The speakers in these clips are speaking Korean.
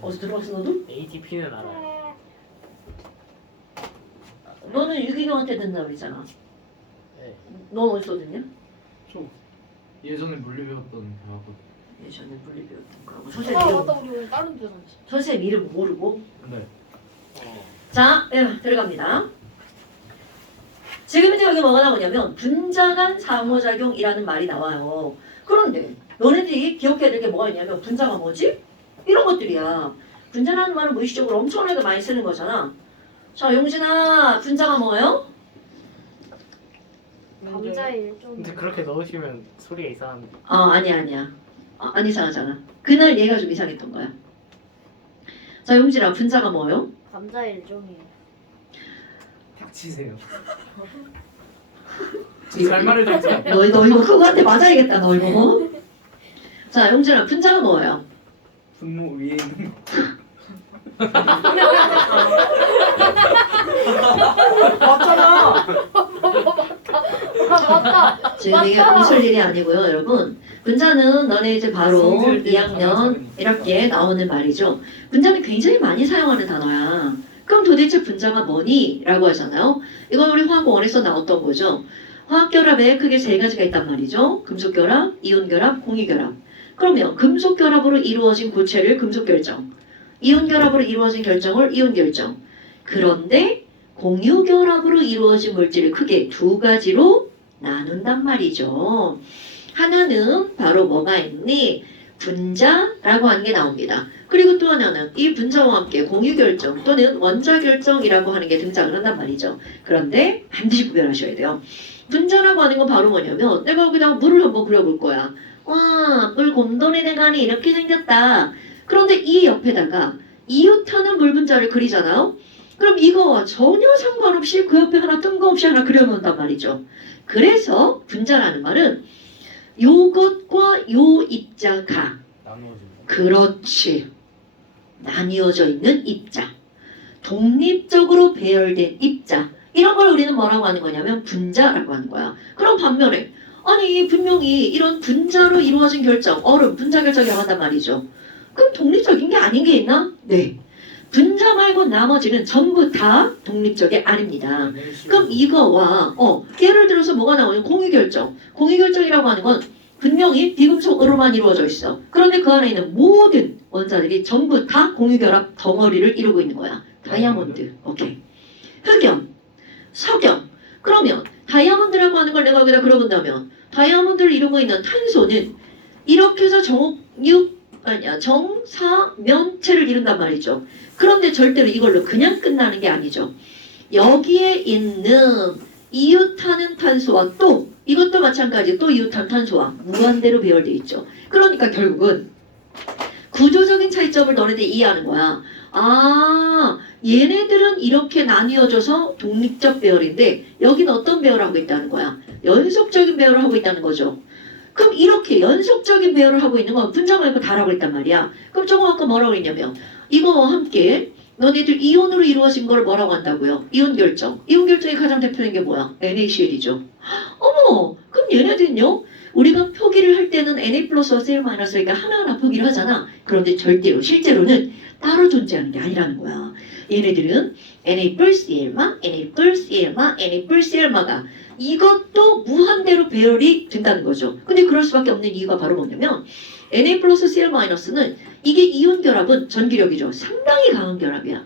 어디서 들어갔어 너도? ATP는 알아요. 너는 유기경한테 듣는다 그랬잖아. 네. 넌 어디서 듣냐? 저 예전에 물리 배웠던 대학원. 예전에 물리 배웠던 거하고 아 선생님 이름, 맞다 우리 오늘 다른 데서 선생님 이름 모르고. 네. 자, 들어갑니다. 지금 이제 여기 뭐가 나오냐면 분자간 상호작용이라는 말이 나와요. 그런데 너네들이 기억해야 될 게 뭐가 있냐면 분자가 뭐지? 이런 것들이야. 분자라는 말은 무의식적으로 엄청나게 많이 쓰는 거잖아. 자, 용진아, 분자가 뭐예요? 감자의 일종. 근데 그렇게 넣으시면 소리가 이상한데. 아니야. 안 이상하잖아. 그날 얘가 좀 이상했던 거야. 자, 용진아, 분자가 뭐예요? 감자의 일종이에요. 닥치세요. 잘 말을 닥쳐. 너 이거 그거한테 맞아야겠다, 너 이거. 자, 용진아, 분자가 뭐예요? 분모 위에 있는 맞잖아. 맞다. 지금 이게 웃을 일이 아니고요, 여러분. 분자는 너네 이제 바로 성질 때문에 2학년 당연히. 이렇게 나오는 말이죠. 분자는 굉장히 많이 사용하는 단어야. 그럼 도대체 분자가 뭐니? 라고 하잖아요. 이건 우리 화학원에서 나왔던 거죠. 화학결합에 크게 세 가지가 있단 말이죠. 금속결합, 이온결합, 공유결합. 그러면 금속결합으로 이루어진 고체를 금속결정, 이온결합으로 이루어진 결정을 이온결정. 그런데 공유결합으로 이루어진 물질을 크게 두 가지로 나눈단 말이죠. 하나는 바로 뭐가 있니? 분자라고 하는 게 나옵니다. 그리고 또 하나는 이 분자와 함께 공유결정 또는 원자결정이라고 하는 게 등장을 한단 말이죠. 그런데 반드시 구별하셔야 돼요. 분자라고 하는 건 바로 뭐냐면 내가 여기다가 물을 한번 그려볼 거야. 와, 물 곰돌이 대간이 이렇게 생겼다. 그런데 이 옆에다가 이웃하는 물 분자를 그리잖아요. 그럼 이거와 전혀 상관없이 그 옆에 하나 뜬금없이 하나 그려놓는단 말이죠. 그래서 분자라는 말은 요것과 요 입자가 나누어진 그렇지 나뉘어져 있는 입자, 독립적으로 배열된 입자, 이런 걸 우리는 뭐라고 하는 거냐면 분자라고 하는 거야. 그럼 반면에 아니 분명히 이런 분자로 이루어진 결정, 얼음 분자 결정이라고 한단 말이죠. 그럼 독립적인 게 아닌 게 있나? 네. 분자 말고 나머지는 전부 다 독립적이 아닙니다. 그럼 이거와 예를 들어서 뭐가 나오냐? 공유결정. 공유결정이라고 하는 건 분명히 비금속으로만 이루어져 있어. 그런데 그 안에 있는 모든 원자들이 전부 다 공유결합 덩어리를 이루고 있는 거야. 다이아몬드. 오케이. 흑연, 석연. 그러면 다이아몬드라고 하는 걸 내가 여기다 그려본다면 다이아몬드를 이루고 있는 탄소는 이렇게 해서 정사면체를 이룬단 말이죠. 그런데 절대로 이걸로 그냥 끝나는 게 아니죠. 여기에 있는 이웃하는 탄소와 또 이것도 마찬가지 또 이웃한 탄소와 무한대로 배열되어 있죠. 그러니까 결국은 구조적인 차이점을 너네들이 이해하는 거야. 아, 얘네들은 이렇게 나뉘어져서 독립적 배열인데 여기는 어떤 배열을 하고 있다는 거야? 연속적인 배열을 하고 있다는 거죠. 그럼 이렇게 연속적인 배열을 하고 있는 건 분자 말고 다라고 했단 말이야. 그럼 저거 아까 뭐라고 했냐면 이거와 함께 너네들 이온으로 이루어진 걸 뭐라고 한다고요? 이온 결정. 이온 결정의 가장 대표적인 게 뭐야? NaCl이죠. 어머, 그럼 얘네들은요? 우리가 표기를 할 때는 Na 플러스와 Cl 마이너스니까 하나하나 표기를 하잖아. 그런데 절대로 실제로는 따로 존재하는 게 아니라는 거야. 얘네들은 Na 플러스 Cl마, Na 플러스 Cl마, Na 플러스 Cl마가 이것도 무한대로 배열이 된다는 거죠. 근데 그럴 수밖에 없는 이유가 바로 뭐냐면 Na 플러스 Cl 마이너스는 이게 이온 결합은 전기력이죠. 상당히 강한 결합이야.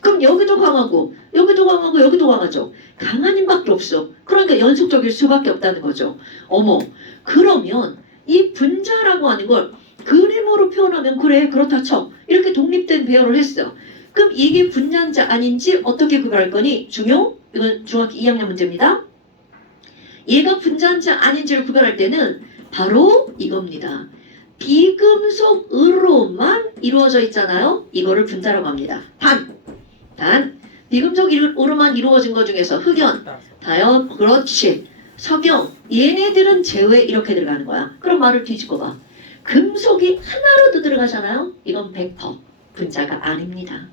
그럼 여기도 강하고 여기도 강하고 여기도 강하죠. 강한 힘밖에 없어. 그러니까 연속적일 수밖에 없다는 거죠. 어머, 그러면 이 분자라고 하는 걸 그림으로 표현하면 그래 그렇다 쳐. 이렇게 독립된 배열을 했어. 그럼 이게 분자인지 아닌지 어떻게 구별할 거니? 중요? 이건 중학교 2학년 문제입니다. 얘가 분자인지 아닌지를 구별할 때는 바로 이겁니다. 비금속으로만 이루어져 있잖아요. 이거를 분자라고 합니다. 단 비금속으로만 이루어진 것 중에서 흑연, 다연, 그렇지, 석영 얘네들은 제외 이렇게 들어가는 거야. 그럼 말을 뒤집어 봐. 금속이 하나로도 들어가잖아요. 이건 100% 분자가 아닙니다.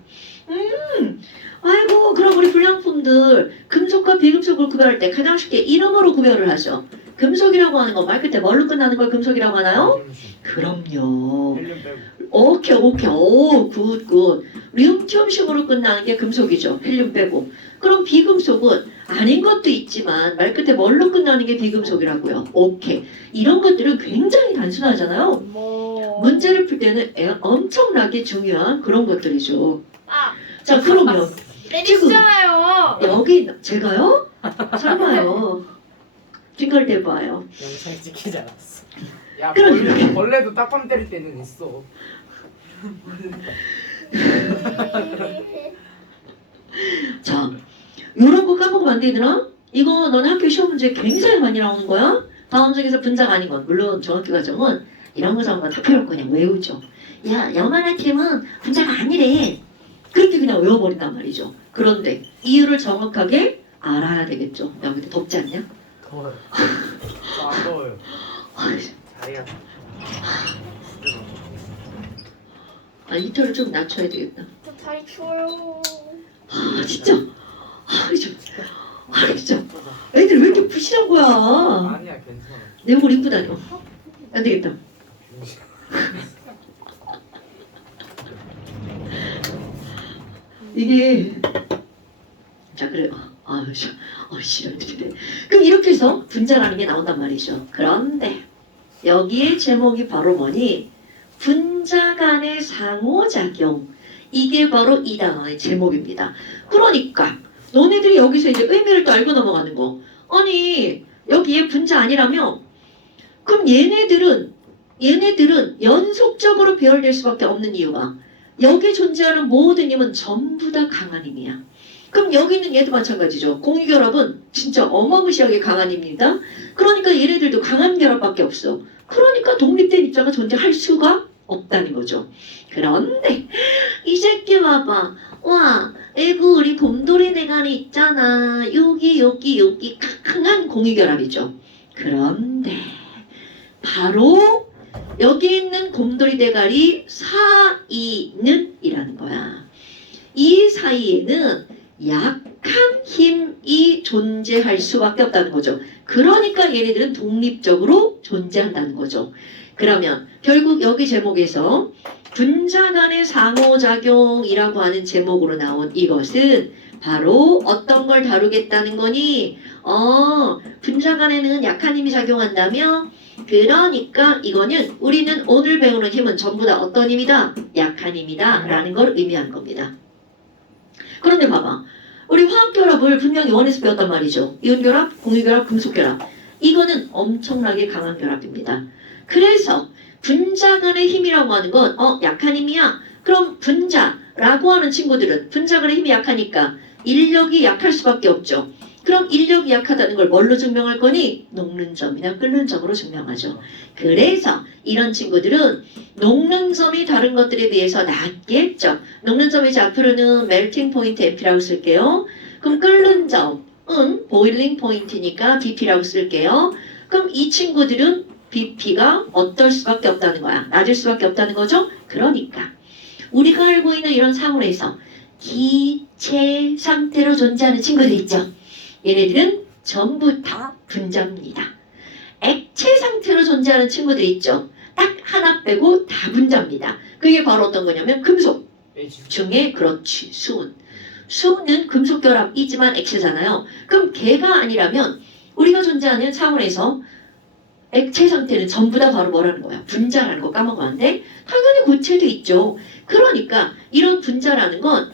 아이고 그럼 우리 불량품들 금속과 비금속을 구별할 때 가장 쉽게 이름으로 구별을 하죠. 금속이라고 하는 건 말 끝에 뭘로 끝나는 걸 금속이라고 하나요? 그럼요. 헬륨 빼고. 오케이. 오, 굿. 륨티움식으로 끝나는 게 금속이죠. 헬륨 빼고. 그럼 비금속은 아닌 것도 있지만 말 끝에 뭘로 끝나는 게 비금속이라고요. 오케이. 이런 것들은 굉장히 단순하잖아요. 뭐. 문제를 풀 때는 엄청나게 중요한 그런 것들이죠. 아, 자, 그러면 내리시잖아요. 여기 제가요? 설마요. 징글대봐요. 영상 찍히지 않았어. 야 그럼 벌레도 딱밤 때릴 때는 있어. 자, 요런 거 까먹으면 안 되더라? 이거 너네 학교 시험 문제 굉장히 많이 나오는 거야? 다음 중에서 분자가 아닌 건 물론 정학교 과정은 이런 거 저런 거 다 필요 없고 그냥 외우죠. 야, 여만한 팀은 분자가 아니래. 그렇게 그냥 외워버린단 말이죠. 그런데 이유를 정확하게 알아야 되겠죠. 여기도 덥지 않냐? 더워요. 안 더워요. 다리가 아, 히터를 좀 낮춰야 되겠다. 저 다리 추워요. 아, 진짜. 진짜. 애들 왜 이렇게 부실한 거야? 아니야 괜찮아. 내 옷 입고 다녀. 안 되겠다. 이게 자 그래요. 싫어. 그럼 이렇게 해서 분자라는 게 나온단 말이죠. 그런데 여기에 제목이 바로 뭐니? 분자 간의 상호작용. 이게 바로 이 단어의 제목입니다. 그러니까 너네들이 여기서 이제 의미를 또 알고 넘어가는 거. 아니 여기에 분자 아니라며? 그럼 얘네들은 연속적으로 배열될 수밖에 없는 이유가 여기 존재하는 모든 힘은 전부 다 강한 힘이야. 그럼 여기 있는 얘도 마찬가지죠. 공유결합은 진짜 어마무시하게 강한 힘입니다. 그러니까 얘네들도 강한 결합밖에 없어. 그러니까 독립된 입자가 존재할 수가 없다는 거죠. 그런데 이 새끼 봐봐. 와, 에구 우리 곰돌이 대가리 있잖아. 여기 강한 공유결합이죠. 그런데 바로 여기 있는 곰돌이 대가리 사이는 이라는 거야. 이 사이에는 약한 힘이 존재할 수밖에 없다는 거죠. 그러니까 얘네들은 독립적으로 존재한다는 거죠. 그러면 결국 여기 제목에서 분자 간의 상호작용이라고 하는 제목으로 나온 이것은 바로 어떤 걸 다루겠다는 거니? 분자 간에는 약한 힘이 작용한다며? 그러니까 이거는 우리는 오늘 배우는 힘은 전부 다 어떤 힘이다? 약한 힘이다 라는 걸 의미하는 겁니다. 그런데 봐봐. 우리 화학결합을 분명히 원에서 배웠단 말이죠. 이온결합, 공유결합, 금속결합. 이거는 엄청나게 강한 결합입니다. 그래서 분자 간의 힘이라고 하는 건 약한 힘이야. 그럼 분자라고 하는 친구들은 분자 간의 힘이 약하니까 인력이 약할 수밖에 없죠. 그럼 인력이 약하다는 걸 뭘로 증명할 거니? 녹는 점이나 끓는 점으로 증명하죠. 그래서 이런 친구들은 녹는 점이 다른 것들에 비해서 낮겠죠. 녹는 점이 이제 앞으로는 melting point F라고 쓸게요. 그럼 끓는 점은 boiling point니까 BP라고 쓸게요. 그럼 이 친구들은 BP가 어떨 수밖에 없다는 거야. 낮을 수밖에 없다는 거죠. 그러니까 우리가 알고 있는 이런 상온에서 기체 상태로 존재하는 친구들 있죠. 얘네들은 전부 다 분자입니다. 액체 상태로 존재하는 친구들 있죠. 딱 하나 빼고 다 분자입니다. 그게 바로 어떤 거냐면 금속 중에 그렇지 수은. 수은은 금속 결합이지만 액체잖아요. 그럼 걔가 아니라면 우리가 존재하는 차원에서 액체 상태는 전부 다 바로 뭐라는 거야? 분자라는 거 까먹으면 안 돼? 당연히 고체도 있죠. 그러니까 이런 분자라는 건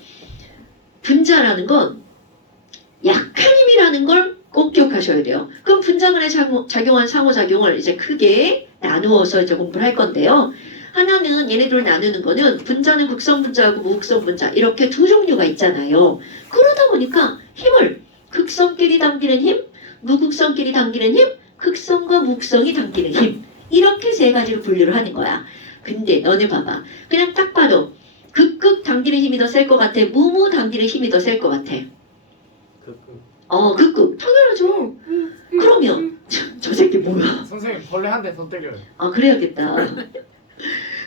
약한 힘이라는 걸 꼭 기억하셔야 돼요. 그럼 분자 간에 작용한 상호작용을 이제 크게 나누어서 이제 공부를 할 건데요. 하나는 얘네들 나누는 거는 분자는 극성 분자하고 무극성 분자 이렇게 두 종류가 있잖아요. 그러다 보니까 힘을 극성끼리 당기는 힘, 무극성끼리 당기는 힘, 극성과 무극성이 당기는 힘 이렇게 세 가지로 분류를 하는 거야. 근데 너네 봐봐. 그냥 딱 봐도 극극 당기는 힘이 더 셀 것 같아? 무무 당기는 힘이 더 셀 것 같아? 극극. 당연하죠. 그러면 저 새끼 뭐야? 선생님 벌레 한 대 더 때려요. 그래야겠다.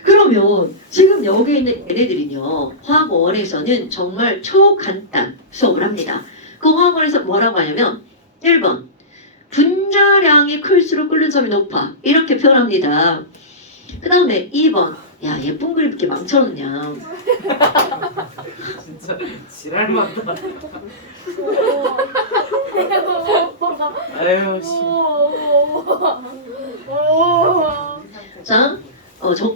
그러면 지금 여기 있는 얘네들은요. 화학원에서는 정말 초간단 수업을 합니다. 그 화학원에서 뭐라고 하냐면 1번 분자량이 클수록 끓는 점이 높아 이렇게 표현합니다. 그 다음에 2번 야 예쁜 그림 이렇게 망쳐놓냐. 진짜 지랄맞다. 아유 씨. 자,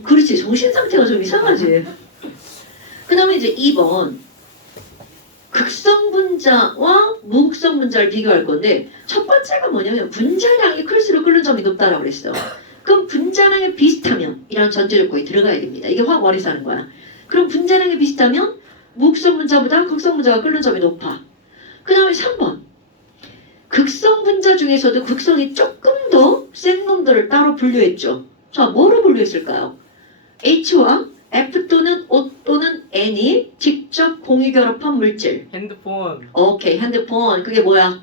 그렇지. 정신 상태가 좀 이상하지. 그 다음에 이제 2번. 극성 분자와 무극성 분자를 비교할 건데, 첫 번째가 뭐냐면, 분자량이 클수록 끓는 점이 높다라고 그랬어. 그럼 분자량이 비슷하면, 이런 전제 조건이 들어가야 됩니다. 이게 화학 원에서 하는 거야. 그럼 분자량이 비슷하면, 무극성 분자보다 극성 분자가 끓는 점이 높아. 그 다음에 3번. 극성 분자 중에서도 극성이 조금 더 센 놈들을 따로 분류했죠. 자, 뭐로 분류했을까요? H와 F 또는 O 또는 N이 직접 공유결합한 물질. 핸드폰 오케이, 핸드폰. 그게 뭐야?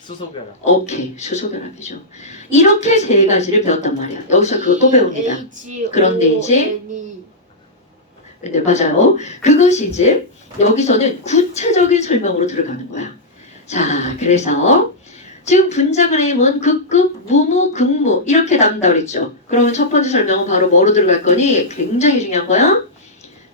수소결합. 오케이, 수소결합이죠. 이렇게 세 가지를 배웠단 말이야. 여기서 그거 또 배웁니다. 그런데 이제 네, 맞아요. 그것이 이제 여기서는 구체적인 설명으로 들어가는 거야. 자, 그래서 지금 분자 그램은 극극, 무무, 극무 이렇게 나눈다고 그랬죠. 그러면 첫 번째 설명은 바로 뭐로 들어갈 거니? 굉장히 중요한 거야.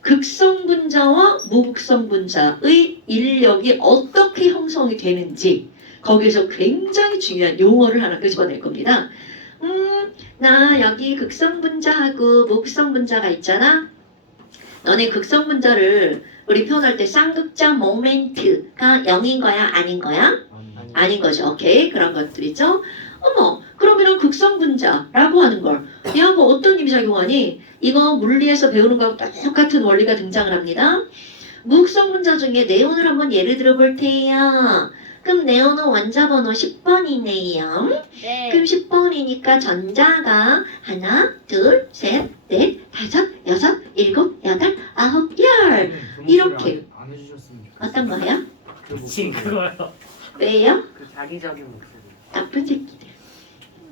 극성 분자와 무극성 분자의 인력이 어떻게 형성이 되는지 거기에서 굉장히 중요한 용어를 하나 끄집어낼 겁니다. 나 여기 극성 분자하고 무극성 분자가 있잖아. 너네 극성 분자를 우리 표현할 때 쌍극자 모멘트가 0인 거야? 아닌 거야? 아닌 거죠. 오케이. 그런 것들 있죠. 어머, 그러면 극성 분자라고 하는 걸 얘하고 어떤 힘이 작용하니? 이거 물리에서 배우는 거하고 똑같은 원리가 등장을 합니다. 무극성 분자 중에 네온을 한번 예를 들어 볼 테요. 그럼 네온은 원자 번호 10번이네요. 그럼 10번이니까 전자가 하나, 둘, 셋, 넷, 다섯, 여섯, 일곱, 여덟, 아홉, 열. 이렇게. 안 해주셨으면 좋겠어요. 어떤 거야? 그 지금 목소리. 그거요. 왜요? 그 자기적인 목소리. 나쁜 새끼들.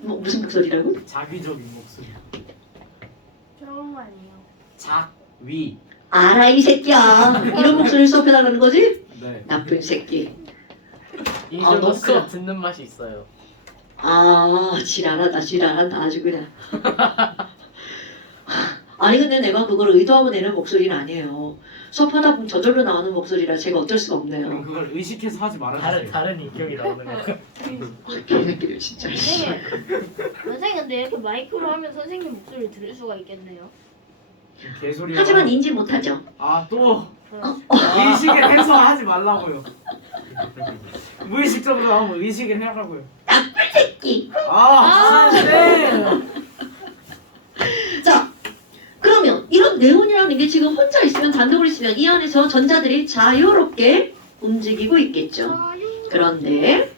뭐 무슨 목소리라고? 자기적인 목소리. 그런 거 아니에요. 작위. 알아 이 새끼야. 이런 목소리를 수업해달라는 거지? 네. 나쁜 새끼. 이 아, 정도 너무 커. 듣는 맛이 있어요. 아 지랄한다 아주 그냥. 아니 근데 내가 그걸 의도하고 내는 목소리는 아니에요. 수업하다 보면 저절로 나오는 목소리라 제가 어쩔 수가 그럼 없네요. 그걸 의식해서 하지 말아주세요. 다른 인격이 나오는 거. 개새끼들 진짜. 선생님 근데 이렇게 마이크로 하면 선생님 목소리 들을 수가 있겠네요. 개소리. 하지만 인지 못하죠. 아또 어? 의식을 해서 하지 말라고요. 무의식적으로 나오면 의식을 해라고요. 새끼. 아, 네. 자, 그러면 이런 네온이라는 게 지금 혼자 있으면 단독으로 있으면 이 안에서 전자들이 자유롭게 움직이고 있겠죠. 그런데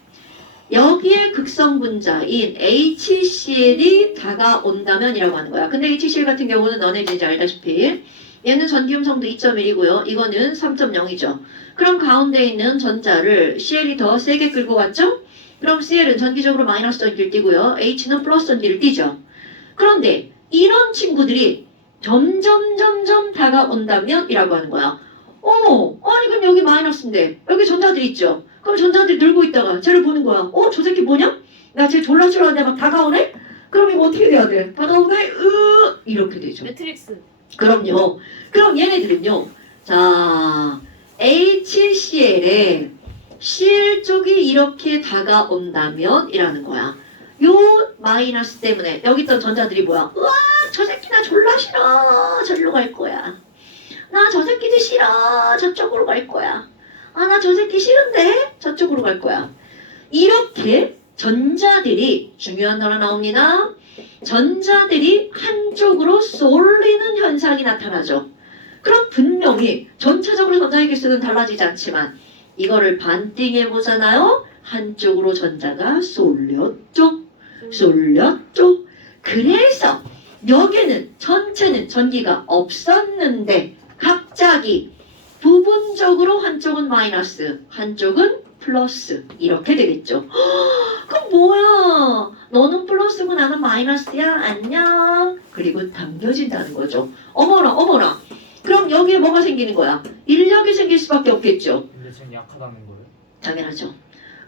여기에 극성 분자인 HCl이 다가온다면이라고 하는 거야. 근데 HCl 같은 경우는 너네들이 이제 알다시피 얘는 전기음성도 2.1이고요. 이거는 3.0이죠. 그럼 가운데 있는 전자를 Cl이 더 세게 끌고 갔죠? 그럼 Cl은 전기적으로 마이너스 전기를 띠고요. H는 플러스 전기를 띠죠. 그런데 이런 친구들이 점점 다가온다면 이라고 하는 거야. 어머, 아니 그럼 여기 마이너스인데 여기 전자들 있죠. 그럼 전자들이 늘고 있다가 쟤를 보는 거야. 저 새끼 뭐냐? 나 쟤 졸라 싫어하는데 막 다가오네? 그럼 이거 어떻게 돼야 돼? 다가오네? 이렇게 되죠. 매트릭스. 그럼요. 그럼 얘네들은요. 자, HCl에 Cl 쪽이 이렇게 다가온다면 이라는 거야. 요 마이너스 때문에 여기 있던 전자들이 뭐야? 우와, 저 새끼 나 졸라 싫어. 저리로 갈 거야. 나 저 새끼도 싫어. 저쪽으로 갈 거야. 아, 나 저 새끼 싫은데? 저쪽으로 갈 거야. 이렇게 전자들이 중요한 단어 나옵니다. 전자들이 한쪽으로 쏠리는 현상이 나타나죠. 그럼 분명히 전체적으로 전자의 개수는 달라지지 않지만 이거를 반띵해 보잖아요. 한쪽으로 전자가 쏠렸죠. 그래서 여기는 전체는 전기가 없었는데 갑자기 부분적으로 한쪽은 마이너스, 한쪽은 플러스 이렇게 되겠죠. 그럼 뭐야? 너는 플러스고 나는 마이너스야. 안녕. 그리고 당겨진다는 거죠. 어머나. 그럼 여기에 뭐가 생기는 거야? 인력이 생길 수밖에 없겠죠. 근데 쟤는 약하다는 거예요? 당연하죠.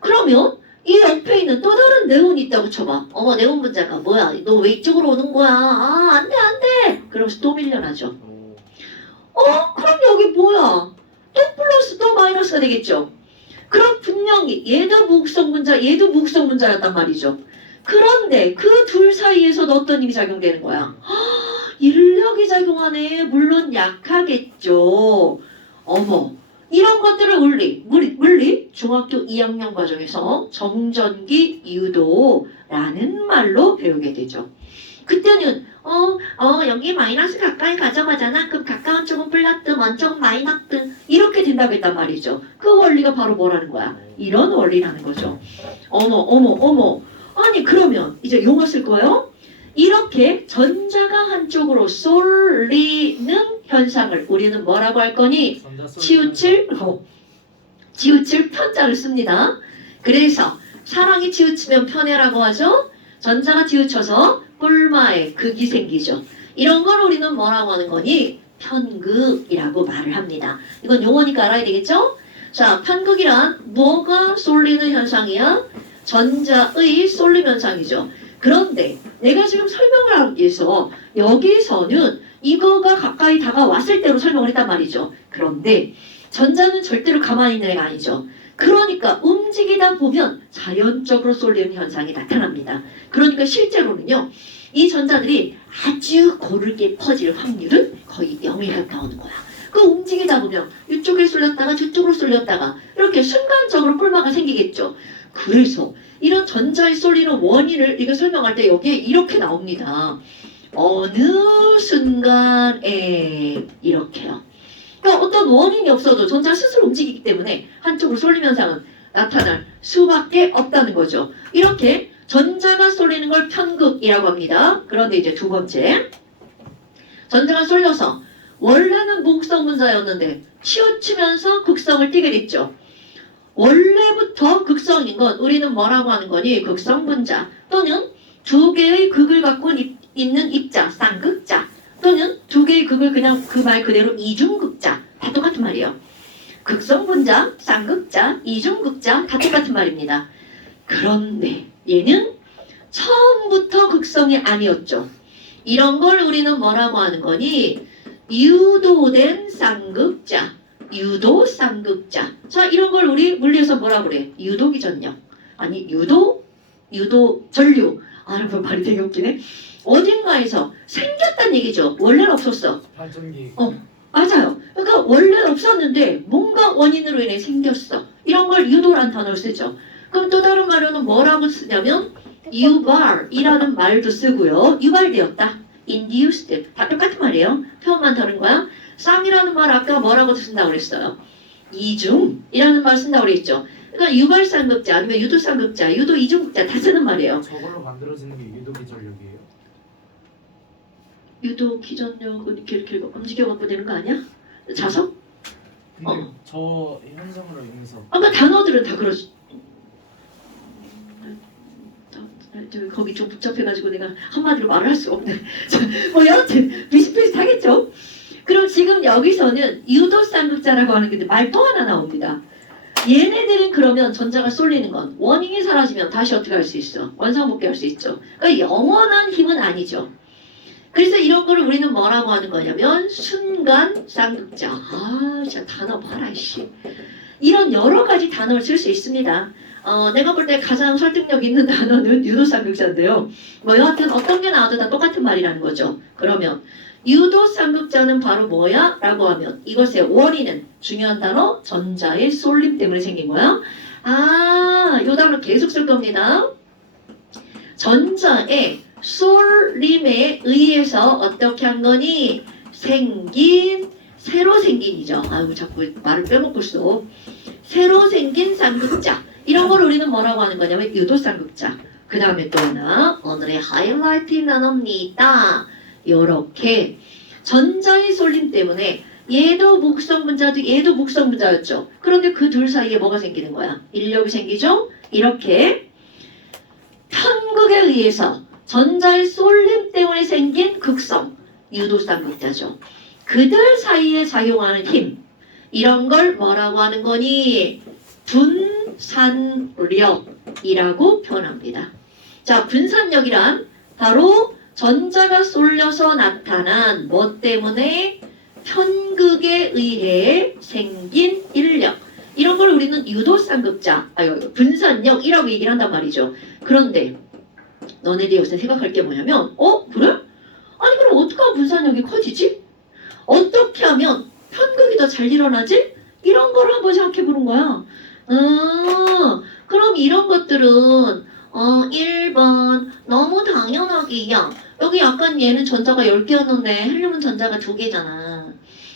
그러면 이 옆에 있는 또 다른 네온이 있다고 쳐봐. 어머 네온 분자가 뭐야? 너 왜 이쪽으로 오는 거야? 아 안돼 안돼. 그러면서 또 밀려나죠. 그럼 여기 뭐야? 또 플러스 또 마이너스가 되겠죠. 그럼 분명히 얘도 무극성 분자, 얘도 무극성 분자였단 말이죠. 그런데 그 둘 사이에서도 어떤 힘이 작용되는 거야? 인력이 작용하네. 물론 약하겠죠. 어머, 이런 것들을 물리 중학교 2학년 과정에서 정전기 유도라는 말로 배우게 되죠. 그때는 여기 마이너스 가까이 가져가잖아. 그럼 가까운 쪽은 플러스, 먼 쪽은 마이너스 이렇게 된다고 했단 말이죠. 그 원리가 바로 뭐라는 거야? 이런 원리라는 거죠. 어머. 아니 그러면 이제 용어 쓸 거예요? 이렇게 전자가 한쪽으로 쏠리는 현상을 우리는 뭐라고 할 거니? 치우칠 편자를 씁니다. 그래서 사랑이 치우치면 편애라고 하죠. 전자가 치우쳐서 뿔마의 극이 생기죠. 이런 걸 우리는 뭐라고 하는 거니? 편극이라고 말을 합니다. 이건 용어니까 알아야 되겠죠? 자, 편극이란 뭐가 쏠리는 현상이야? 전자의 쏠림 현상이죠. 그런데 내가 지금 설명을 하기 위해서 여기서는 이거가 가까이 다가왔을 때로 설명을 했단 말이죠. 그런데 전자는 절대로 가만히 있는 애가 아니죠. 그러니까 움직이다 보면 자연적으로 쏠리는 현상이 나타납니다. 그러니까 실제로는요. 이 전자들이 아주 고르게 퍼질 확률은 거의 0에 가까우는 거야. 그 움직이다 보면 이쪽에 쏠렸다가 저쪽으로 쏠렸다가 이렇게 순간적으로 뿔마가 생기겠죠. 그래서 이런 전자에 쏠리는 원인을 이거 설명할 때 여기에 이렇게 나옵니다. 어느 순간에 이렇게요. 그러니까 어떤 원인이 없어도 전자 스스로 움직이기 때문에 한쪽으로 쏠림 현상은 나타날 수밖에 없다는 거죠. 이렇게 전자가 쏠리는 걸 편극이라고 합니다. 그런데 이제 두 번째, 전자가 쏠려서 원래는 무극성 분자였는데 치우치면서 극성을 띠게 됐죠. 원래부터 극성인 건 우리는 뭐라고 하는 거니? 극성 분자 또는 두 개의 극을 갖고 있는 입자, 쌍극자 또는 두 개의 극을 그냥 그 말 그대로 이중극자 다 똑같은 말이에요. 극성 분자, 쌍극자, 이중극자 다 똑같은 말입니다. 그런데 얘는 처음부터 극성이 아니었죠. 이런 걸 우리는 뭐라고 하는 거니? 유도된 쌍극자, 유도 쌍극자. 자, 이런 걸 우리 물리에서 뭐라고 그래? 유도기전력. 아니, 유도 전류. 아, 그 말이 되게 웃기네. 어딘가에서 생겼다는 얘기죠. 원래는 없었어. 발전기. 맞아요. 그러니까 원래는 없었는데 뭔가 원인으로 인해 생겼어. 이런 걸 유도라는 단어를 쓰죠. 그럼 또 다른 말로는 뭐라고 쓰냐면 유발이라는 말도 쓰고요. 유발되었다. induced. 다 똑같은 말이에요. 표현만 다른 거야. 쌍이라는 말 아까 뭐라고 쓴다고 그랬어요? 이중이라는 말 쓴다고 그랬죠. 그러니까 유발쌍극자 아니면 유도쌍극자, 유도 이중극자 다 쓰는 말이에요. 저걸로 만들어지는 게 유도기전력이에요? 유도 기전력은 이렇게 움직여갖고 되는 거 아니야? 자석? 근데 저 현상으로 인해서 아까 단어들은 다 그러지. 거기 좀 복잡해가지고 내가 한마디로 말을 할 수가 없네. 뭐 여하튼 비슷비슷하겠죠? 그럼 지금 여기서는 유도쌍극자라고 하는 게 말 또 하나 나옵니다. 얘네들은 그러면 전자가 쏠리는 건 원인이 사라지면 다시 어떻게 할 수 있어? 원상복귀할 수 있죠. 그러니까 영원한 힘은 아니죠. 그래서 이런 거를 우리는 뭐라고 하는 거냐면 순간 쌍극자. 아, 진짜 단어 봐라 씨. 이런 여러 가지 단어를 쓸 수 있습니다. 내가 볼 때 가장 설득력 있는 단어는 유도쌍극자인데요. 뭐 여하튼 어떤 게 나와도 다 똑같은 말이라는 거죠. 그러면 유도쌍극자는 바로 뭐야? 라고 하면 이것의 원인은 중요한 단어 전자의 쏠림 때문에 생긴 거야. 아, 요 단어 계속 쓸 겁니다. 전자의 쏠림에 의해서 어떻게 한 거니? 새로 생긴이죠. 아유 자꾸 말을 빼먹고 있어. 새로 생긴 쌍극자. 이런 걸 우리는 뭐라고 하는 거냐면 유도쌍극자. 그 다음에 또 하나 오늘의 하이라이트 나눕니다. 요렇게 전자의 쏠림 때문에 얘도 무극성 분자도 얘도 무극성 분자였죠. 그런데 그 둘 사이에 뭐가 생기는 거야? 인력이 생기죠? 이렇게 편극에 의해서 전자의 쏠림 때문에 생긴 극성, 유도쌍극자죠. 그들 사이에 작용하는 힘, 이런 걸 뭐라고 하는 거니? 분산력 이라고 표현합니다. 자, 분산력이란 바로 전자가 쏠려서 나타난 뭐 때문에 편극에 의해 생긴 인력. 이런 걸 우리는 유도쌍극자, 분산력이라고 얘기를 한단 말이죠. 그런데 너네들이 요새 생각할 게 뭐냐면 그래? 아니 그럼 어떻게 하면 분산력이 커지지? 어떻게 하면 편극이 더 잘 일어나지? 이런 걸 한번 생각해 보는 거야. 그럼 이런 것들은 1번 너무 당연하게 여기 약간 얘는 전자가 10개였는데 헬륨은 전자가 2개잖아.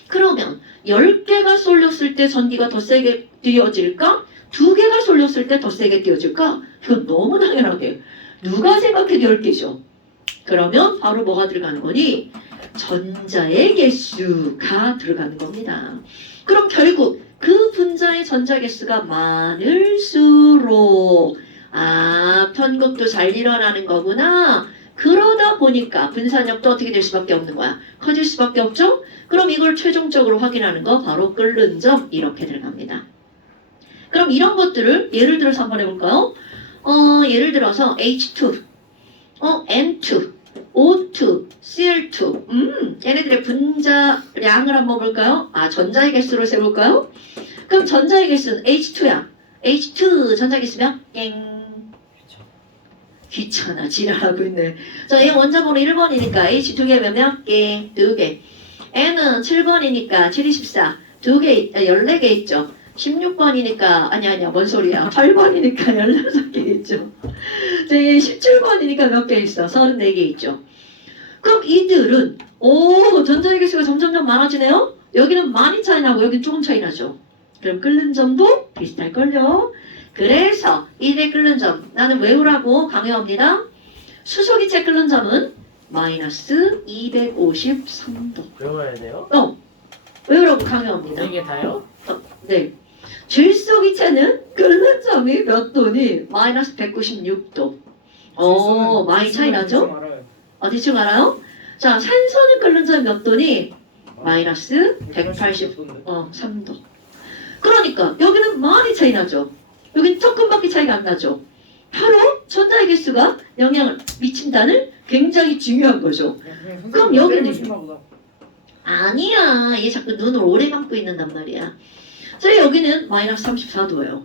그러면 10개가 쏠렸을 때 전기가 더 세게 띄어질까? 2개가 쏠렸을 때 더 세게 띄어질까? 이건 너무 당연하게 누가 생각해도 10개죠. 그러면 바로 뭐가 들어가는 거니? 전자의 개수가 들어가는 겁니다. 그럼 결국 그 분자의 전자 개수가 많을수록 편극도 잘 일어나는 거구나. 그러다 보니까 분산력도 어떻게 될 수밖에 없는 거야? 커질 수밖에 없죠? 그럼 이걸 최종적으로 확인하는 거 바로 끓는 점 이렇게 들어갑니다. 그럼 이런 것들을 예를 들어서 한번 해볼까요? 예를 들어서 H2, N2, O2, Cl2 얘네들의 분자량을 한번 볼까요? 전자의 개수로 세볼까요? 그럼 전자의 개수는 H2야. H2 전자 개수면 귀찮아 지랄하고 있네. 자, 얘 원자번호 1번이니까 H 2개 몇 명? 2개. N은 7번이니까 7, 24 2개 14개 있죠. 16번이니까 아니야 뭔 소리야. 8번이니까 16개 있죠. 자, 얘 17번이니까 몇 개 있어? 34개 있죠. 그럼 이들은 전자의 개수가 점점점 많아지네요. 여기는 많이 차이 나고 여기는 조금 차이 나죠. 그럼 끓는 점도 비슷할걸요. 그래서 이들의 끓는 점 나는 외우라고 강요합니다. 수소기체 끓는 점은 마이너스 253도. 외워야 돼요? 외우라고 강요합니다. 이게 다요? 네. 질소기체는 끓는 점이 몇 도니? 마이너스 196도. 많이 차이 나죠? 대충 알아요? 자, 산소는 끓는 점이 몇 도니? 마이너스 183도. 그러니까 여기는 많이 차이 나죠. 여긴 조금밖에 차이가 안 나죠. 바로 전자의 개수가 영향을 미친다는 굉장히 중요한 거죠. 그럼 여기는 아니야. 얘 자꾸 눈을 오래 감고 있는단 말이야. 자, 여기는 마이너스 34도예요.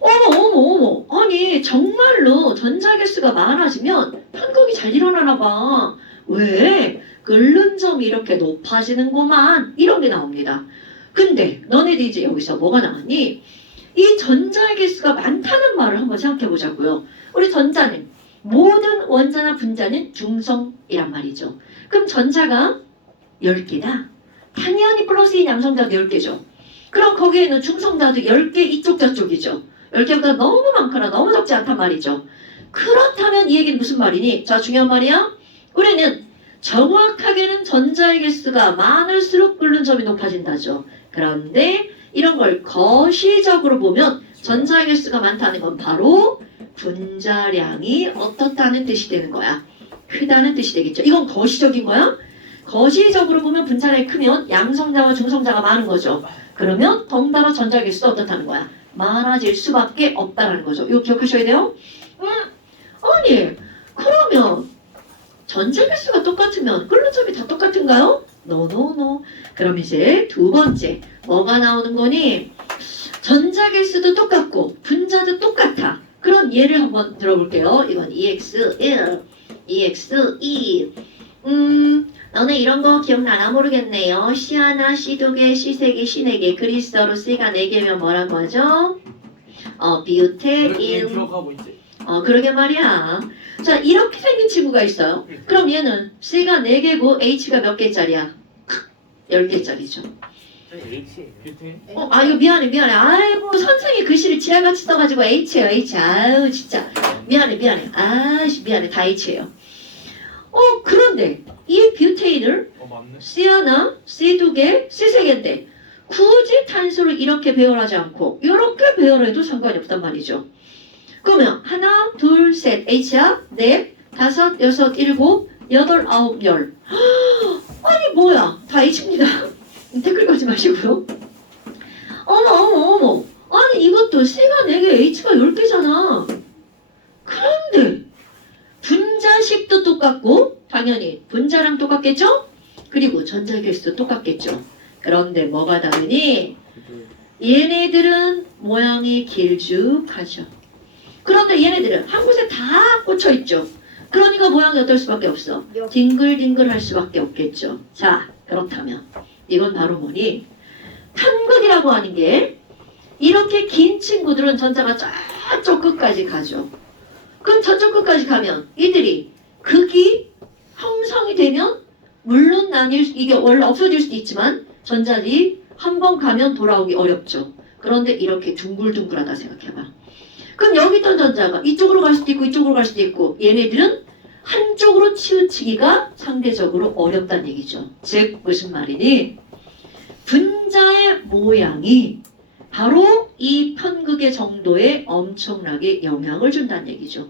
어머. 아니 정말로 전자 개수가 많아지면 편극이 잘 일어나나 봐. 왜? 끓는 점이 이렇게 높아지는구만. 이런 게 나옵니다. 근데 너네들 이제 여기서 뭐가 나왔니? 이 전자의 개수가 많다는 말을 한번 생각해 보자고요. 우리 전자는 모든 원자나 분자는 중성이란 말이죠. 그럼 전자가 10개다. 당연히 플러스 2 양성자도 10개죠. 그럼 거기에는 중성자도 10개 이쪽 저쪽이죠. 10개보다 너무 많거나 너무 적지 않단 말이죠. 그렇다면 이 얘기는 무슨 말이니? 자, 중요한 말이야. 우리는 정확하게는 전자의 개수가 많을수록 끓는 점이 높아진다죠. 그런데 이런 걸 거시적으로 보면 전자의 개수가 많다는 건 바로 분자량이 어떻다는 뜻이 되는 거야. 크다는 뜻이 되겠죠. 이건 거시적인 거야. 거시적으로 보면 분자량이 크면 양성자와 중성자가 많은 거죠. 그러면 덩달아 전자의 개수도 어떻다는 거야. 많아질 수밖에 없다는 거죠. 이거 기억하셔야 돼요. 아니 그러면 전자 개수가 똑같으면 끓는 점이 다 똑같은가요? 노. 그럼 이제 두 번째 뭐가 나오는 거니? 전자 개수도 똑같고 분자도 똑같아. 그럼 얘를 한번 들어볼게요. 이건 EX1, EX2. 너네 이런 거 기억나나 모르겠네요. C 하나, C 2개, C 3개, C 4개. 그리스어로 C가 4개면 뭐라고 하죠? 비유테인. 기억하고 있지. 그러게 말이야. 자, 이렇게 생긴 친구가 있어요. 그럼 얘는 C가 4개고 H가 몇 개짜리야? 10개짜리죠. 저희 H예요. 이거 미안해. 아이고, 선생이 글씨를 지하같이 써가지고 H예요, H. 아유, 진짜. 미안해. 미안해. 다 H예요. 그런데 이 뷰테인을 맞네. C 하나, C 2개, C 3개인데 굳이 탄소를 이렇게 배열하지 않고 이렇게 배열해도 상관이 없단 말이죠. 그러면 하나, 둘, 셋, H야, 넷, 다섯, 여섯, 일곱, 여덟, 아홉, 열. 아니 뭐야, 다 H입니다. 댓글 걸지 마시고요. 어머. 아니 이것도 이것도 C가 4개, H가 10개잖아. 그런데 분자식도 똑같고 당연히 분자랑 똑같겠죠? 그리고 전자의 개수도 똑같겠죠. 그런데 뭐가 다르니? 얘네들은 모양이 길쭉하죠. 그런데 얘네들은 한 곳에 다 꽂혀있죠. 그러니까 모양이 어떨 수밖에 없어? 딩글딩글할 수밖에 없겠죠. 자, 그렇다면 이건 바로 뭐니? 편극이라고 하는 게 이렇게 긴 친구들은 전자가 저쪽 끝까지 가죠. 그럼 저쪽 끝까지 가면 이들이 극이 형성이 되면 물론 이게 원래 없어질 수도 있지만 전자들이 한 번 가면 돌아오기 어렵죠. 그런데 이렇게 둥글둥글하다 생각해봐. 그럼 여기 있던 전자가 이쪽으로 갈 수도 있고 이쪽으로 갈 수도 있고 얘네들은 한쪽으로 치우치기가 상대적으로 어렵다는 얘기죠. 즉 무슨 말이니? 분자의 모양이 바로 이 편극의 정도에 엄청나게 영향을 준다는 얘기죠.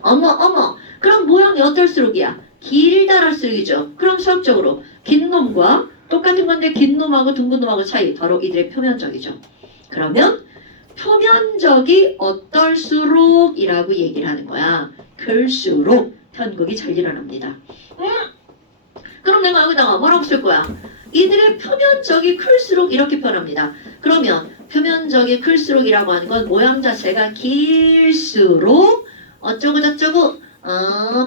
어머 그럼 모양이 어떨수록이야? 길다랄수록이죠. 그럼 수학적으로 긴 놈과 똑같은 건데 긴 놈하고 둥근 놈하고 차이 바로 이들의 표면적이죠. 그러면 표면적이 어떨수록 이라고 얘기를 하는 거야. 클수록 편극이 잘 일어납니다. 그럼 내가 여기다가 뭐라고 쓸 거야? 이들의 표면적이 클수록 이렇게 표현합니다. 그러면 표면적이 클수록이라고 하는 건 모양 자체가 길수록 어쩌고 저쩌고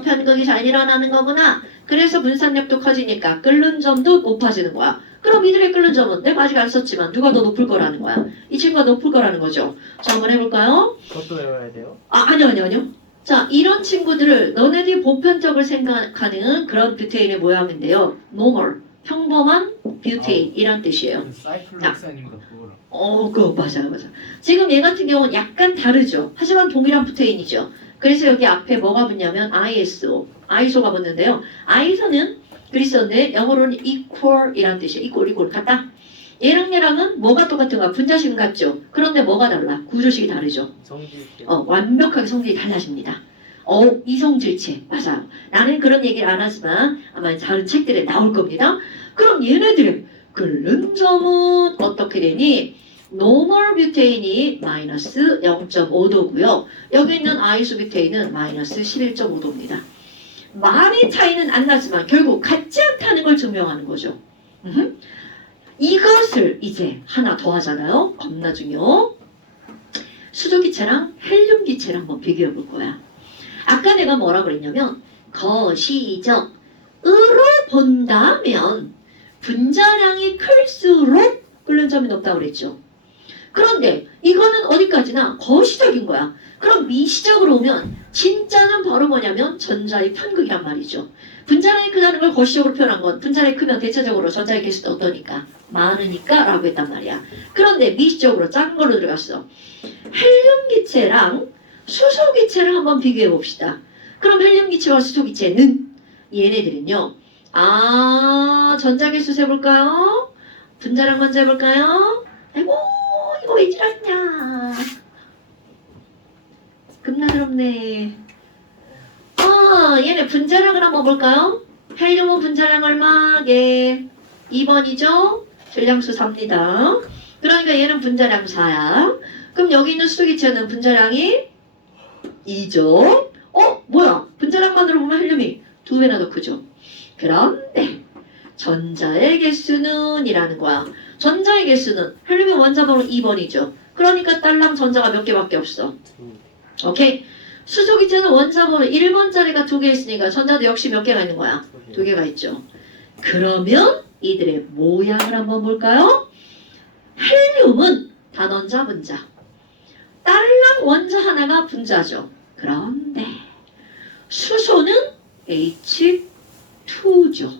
편극이 잘 일어나는 거구나. 그래서 분산력도 커지니까 끓는 점도 높아지는 거야. 그럼 이들의 끓는 점은 내가 아직 안 썼지만 누가 더 높을 거라는 거야? 이 친구가 높을 거라는 거죠. 자, 한번 해볼까요? 그것도 외워야 돼요? 아니요. 자, 이런 친구들을 너네들이 보편적을 생각하는 그런 뷰테인의 모양인데요. normal, 평범한 뷰테인 이란 뜻이에요. 사이클록산인가 그거랑. 그거 맞아. 지금 얘 같은 경우는 약간 다르죠. 하지만 동일한 뷰테인이죠. 그래서 여기 앞에 뭐가 붙냐면 ISO가 붙는데요. ISO는 그리스어인데 영어로는 equal이란 뜻이에요. equal 같다. 얘랑은 뭐가 똑같은가? 분자식은 같죠. 그런데 뭐가 달라? 구조식이 다르죠. 성질체. 완벽하게 성질이 달라집니다. 이성질체 맞아요. 나는 그런 얘기를 안 하지만 아마 다른 책들에 나올 겁니다. 그럼 얘네들의 끓는 점은 어떻게 되니? 노멀 뷰테인이 마이너스 0.5도고요. 여기 있는 아이소뷰테인은 마이너스 11.5도입니다. 많이 차이는 안 나지만 결국 같지 않다는 걸 증명하는 거죠. 이것을 이제 하나 더 하잖아요. 겁나 중요. 수소기체랑 헬륨기체를 한번 비교해 볼 거야. 아까 내가 뭐라 그랬냐면 거시적으로 본다면 분자량이 클수록 끓는 점이 높다고 그랬죠. 그런데 이거는 어디까지나 거시적인 거야. 그럼 미시적으로 오면 진짜는 바로 뭐냐면 전자의 편극이란 말이죠. 분자량이 크다는 걸 거시적으로 표현한 건 분자량이 크면 대체적으로 전자의 개수도 어떠니까? 많으니까 라고 했단 말이야. 그런데 미시적으로 작은 걸로 들어갔어. 헬륨기체랑 수소기체를 한번 비교해 봅시다. 그럼 헬륨기체와 수소기체는 얘네들은요. 전자개수 세볼까요? 분자량 먼저 해볼까요? 아이고 이거 왜 지랄이냐. 겁나스럽네. 얘네 분자량을 한번 볼까요? 헬륨은 분자량 얼마? 2번이죠? 질량수 4입니다. 그러니까 얘는 분자량 4야. 그럼 여기 있는 수소기체는 분자량이 2죠. 뭐야? 분자량만으로 보면 헬륨이 2배나 더 크죠. 그런데 전자의 개수는 이라는 거야. 전자의 개수는 헬륨의 원자번호 2번이죠. 그러니까 딸랑 전자가 몇 개밖에 없어. 오케이? 수소기체는 원자번호 1번짜리가 2개 있으니까 전자도 역시 몇 개가 있는 거야? 2개가 있죠. 그러면 이들의 모양을 한번 볼까요? 헬륨은 단원자 분자. 딸랑 원자 하나가 분자죠. 그런데 수소는 H2죠.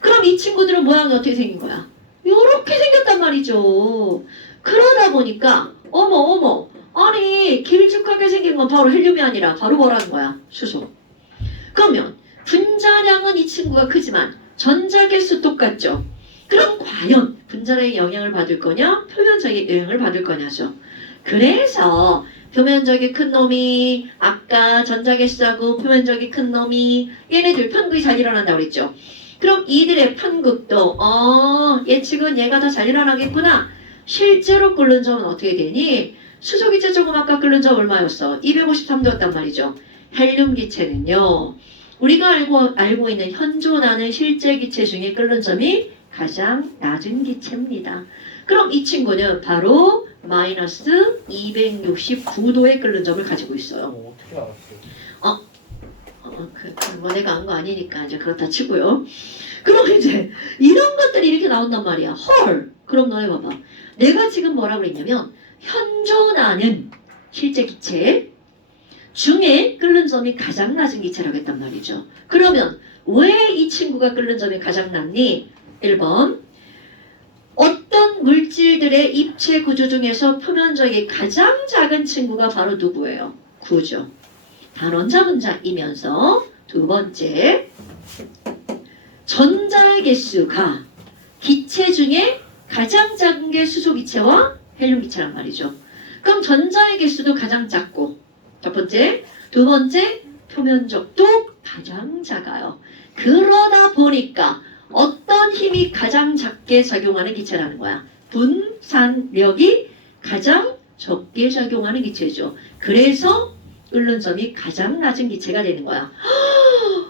그럼 이 친구들은 모양이 어떻게 생긴 거야? 요렇게 생겼단 말이죠. 그러다 보니까 어머 아니 길쭉하게 생긴 건 바로 헬륨이 아니라 바로 뭐라는 거야? 수소. 그러면 분자량은 이 친구가 크지만 전자개수 똑같죠. 그럼 과연 분자량의 영향을 받을 거냐? 표면적인 영향을 받을 거냐죠. 그래서 표면적이 큰 놈이 아까 전자개수하고 표면적이 큰 놈이 얘네들 편극이 잘 일어난다고 그랬죠. 그럼 이들의 편극도 예측은 얘가 더 잘 일어나겠구나. 실제로 끓는 점은 어떻게 되니? 수소기체 조금 아까 끓는 점 얼마였어? 253도였단 말이죠. 헬륨 기체는요. 우리가 알고 있는 현존하는 실제 기체 중에 끓는 점이 가장 낮은 기체입니다. 그럼 이 친구는 바로 마이너스 269도의 끓는 점을 가지고 있어요. 어떻게 알았어요? 뭐 내가 한 거 아니니까 이제 그렇다 치고요. 그럼 이제 이런 것들이 이렇게 나온단 말이야. 헐. 그럼 너네 봐봐. 내가 지금 뭐라 그랬냐면 현존하는 실제 기체 중에 끓는 점이 가장 낮은 기체라고 했단 말이죠. 그러면 왜 이 친구가 끓는 점이 가장 낮니? 1번 어떤 물질들의 입체 구조 중에서 표면적이 가장 작은 친구가 바로 누구예요? 구죠. 단원자 분자이면서 두 번째 전자의 개수가 기체 중에 가장 작은 게 수소 기체와 헬륨 기체란 말이죠. 그럼 전자의 개수도 가장 작고 첫 번째, 두 번째 표면적도 가장 작아요. 그러다 보니까 어떤 힘이 가장 작게 작용하는 기체라는 거야. 분산력이 가장 적게 작용하는 기체죠. 그래서 끓는 점이 가장 낮은 기체가 되는 거야.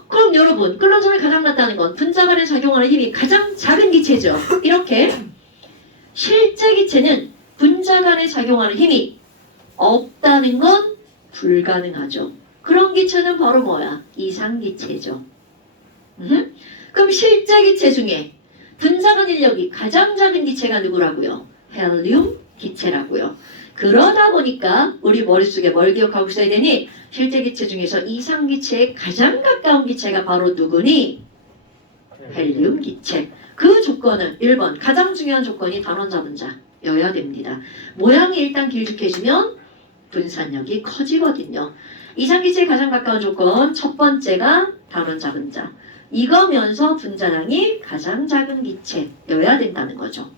그럼 여러분, 끓는 점이 가장 낮다는 건 분자 간에 작용하는 힘이 가장 작은 기체죠. 이렇게 실제 기체는 분자 간에 작용하는 힘이 없다는 건 불가능하죠. 그런 기체는 바로 뭐야? 이상기체죠. 그럼 실제 기체 중에 분자 간 인력이 가장 작은 기체가 누구라고요? 헬륨 기체라고요. 그러다 보니까 우리 머릿속에 뭘 기억하고 있어야 되니? 실제 기체 중에서 이상기체에 가장 가까운 기체가 바로 누구니? 헬륨 기체. 그 조건은 1번 가장 중요한 조건이 단원자 분자여야 됩니다. 모양이 일단 길쭉해지면 분산력이 커지거든요. 이상기체에 가장 가까운 조건 첫 번째가 단원자 분자. 이거면서 분자량이 가장 작은 기체여야 된다는 거죠.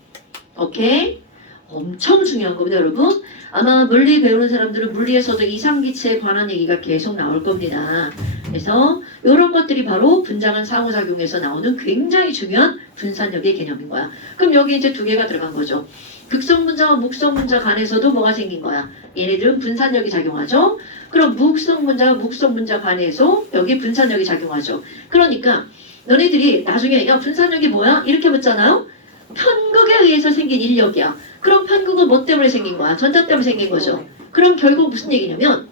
오케이? 엄청 중요한 겁니다, 여러분. 아마 물리 배우는 사람들은 물리에서도 이상기체에 관한 얘기가 계속 나올 겁니다. 그래서 이런 것들이 바로 분자간 상호작용에서 나오는 굉장히 중요한 분산력의 개념인 거야. 그럼 여기 이제 두 개가 들어간 거죠. 극성분자와 묵성분자 간에서도 뭐가 생긴 거야? 얘네들은 분산력이 작용하죠. 그럼 묵성분자와 묵성분자 간에서 여기 분산력이 작용하죠. 그러니까 너네들이 나중에 야 분산력이 뭐야? 이렇게 묻잖아요. 편극에 의해서 생긴 인력이야. 그럼 편극은 뭐 때문에 생긴 거야? 전자 때문에 생긴 거죠. 그럼 결국 무슨 얘기냐면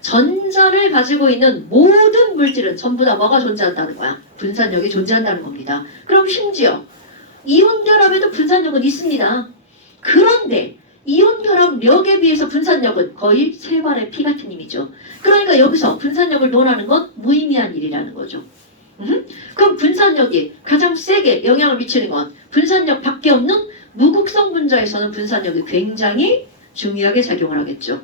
전자를 가지고 있는 모든 물질은 전부 다 뭐가 존재한다는 거야? 분산력이 존재한다는 겁니다. 그럼 심지어 이온 결합에도 분산력은 있습니다. 그런데 이온 결합력에 비해서 분산력은 거의 3발의 피 같은 힘이죠. 그러니까 여기서 분산력을 논하는 건 무의미한 일이라는 거죠. 그럼 분산력이 가장 세게 영향을 미치는 건 분산력 밖에 없는 무극성 분자에서는 분산력이 굉장히 중요하게 작용을 하겠죠.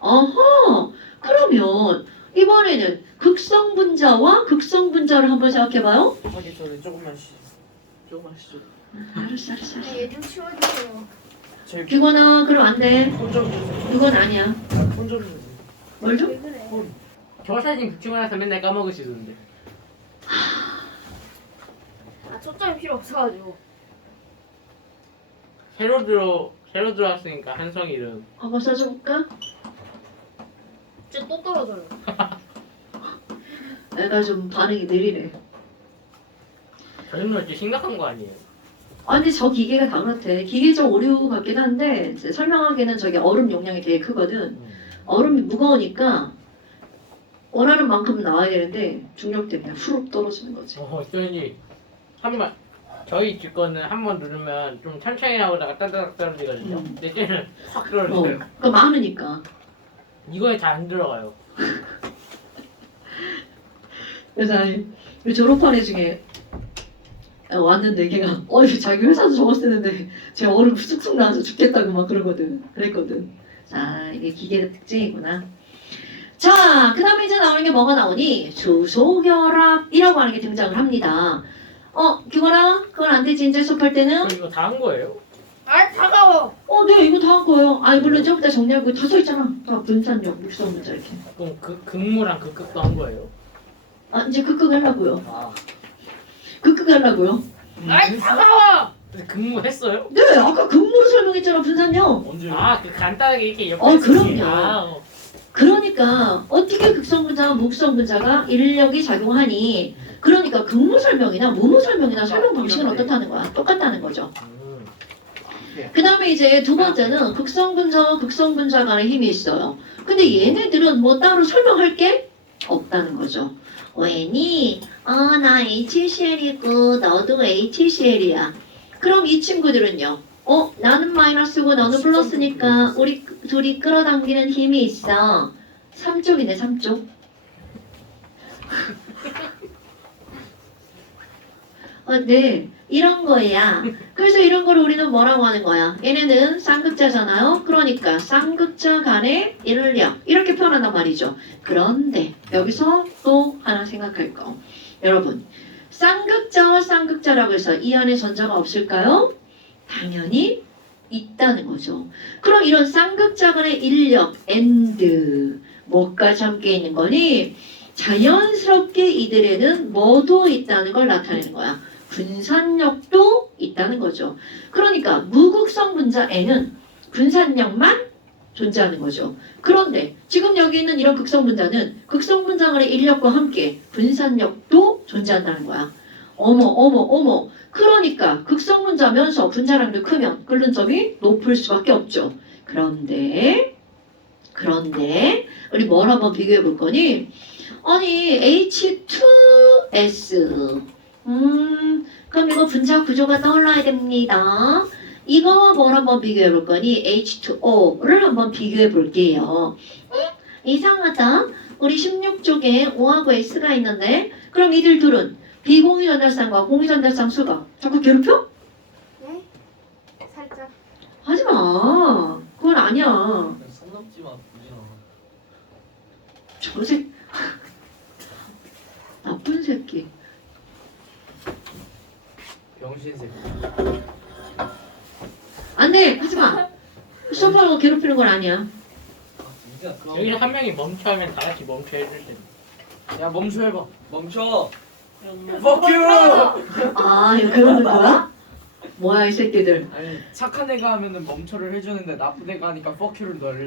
어허, 그러면 이번에는 극성 분자와 극성 분자를 한번 생각해봐요. 하기 전에 조금만 쉬죠. 알았어. 얘 좀 치워주세요. 제 그거나 그럼 안 돼. 폰좀 주세요. 그건 아니야. 폰좀 주세요. 뭘 좀? 왜 그래? 저 사진 극치고 나서 맨날 까먹으시던데. 아 초점이 필요 없어가지고. 새로 들어왔으니까 한성이 이름. 한번 써줘볼까? 쟤또 떨어져요. 내가 좀 반응이 느리네. 저 정도면 좀 심각한 거 아니에요? 아니 저 기계가 다 그렇대. 기계적 오류 같긴 한데 이제 설명하기에는 저게 얼음 용량이 되게 크거든. 얼음이 무거우니까 원하는 만큼 나와야 되는데 중력 때문에 후룩 떨어지는 거지. 저희 저희 집 거는 한 번 누르면 좀 천천히 나오다가 따다닥 떨어지거든요. 근데 쟤는 확 떨어져요. 그러니까 많으니까. 이거에 잘 안 들어가요. 그래서 아니, 우리 졸업한 애 중에 왔는데 걔가 자기 회사도 저거 쓰는데 제 얼음 쑥쑥 나와서 죽겠다고 막 그랬거든. 자, 이게 기계의 특징이구나. 자, 그 다음에 이제 나오는 게 뭐가 나오니? 수소결합이라고 하는 게 등장을 합니다. 규건아, 그건 안 되지. 이제 수업할 때는. 이거 다 한 거예요? 아 차가워. 네, 이거 다 한 거예요. 물론 저기다 정리하고 다 써있잖아. 다 분산력, 묵성분자 이렇게. 그럼 극무랑 극극도 한 거예요? 이제 극극 하려고요. 아. 극극 하려고요. 아 차가워. 근데 근무했어요? 네, 아까 근무로 설명했잖아, 분산형. 언제? 아, 그 간단하게 이렇게 옆에 그럼요. 아, 그러니까 어떻게 극성분자와 무극성분자가 인력이 작용하니? 그러니까 근무 설명이나 무무 설명이나 설명 방식은 어떻다는 거야? 똑같다는 거죠. 그 다음에 이제 두 번째는 극성분자와 극성분자 간의 힘이 있어요. 근데 얘네들은 뭐 따로 설명할 게 없다는 거죠. 왜니? 나 HCl이고 너도 HCl이야. 그럼 이 친구들은요. 나는 마이너스고 너는 플러스니까 우리 둘이 끌어당기는 힘이 있어. 3쪽이네, 3쪽. 네. 이런 거야. 그래서 이런 거를 우리는 뭐라고 하는 거야? 얘네는 쌍극자잖아요. 그러니까 쌍극자 간의 인력 이렇게 표현한단 말이죠. 그런데 여기서 또 하나 생각할 거. 여러분, 쌍극자와 쌍극자라고 해서 이 안에 전자가 없을까요? 당연히 있다는 거죠. 그럼 이런 쌍극자 간의 인력, and 뭐까지 함께 있는 거니? 자연스럽게 이들에는 뭐도 있다는 걸 나타내는 거야. 분산력도 있다는 거죠. 그러니까 무극성 분자 N은 분산력만 존재하는 거죠. 그런데 지금 여기 있는 이런 극성 분자는 극성 분자 간의 인력과 함께 분산력도 존재한다는 거야. 어머. 그러니까 극성 분자면서 분자량도 크면 끓는 점이 높을 수밖에 없죠. 그런데 우리 뭘 한번 비교해 볼 거니? 아니 H2S 그럼 이거 분자 구조가 떠올라야 됩니다. 이거와 뭘 한번 비교해 볼 거니? H2O를 한번 비교해 볼게요. 이상하다. 우리 16쪽에 O하고 S가 있는데 그럼 이들 둘은 비공유 전달쌍과 공유 전달쌍 수가 자꾸 괴롭혀? 네? 살짝. 하지마. 그건 아니야. 선 넘지 마, 우진아. 저 새끼 나쁜 새끼. 병신 새끼. 안돼 하지마. 소파로 괴롭히는 건 아니야. 우진아, 그럼. 여기서 한 명이 멈춰하면 다 같이 멈춰 해줄 때. 야, 멈춰 해봐. 멈춰. 그러면 Fuck you! 아 이거 괴롭는 거야? 뭐야 이 새끼들. 아니, 착한 애가 하면은 멈춰를 해주는데 나쁜 애가 하니까 fuck you를 너를.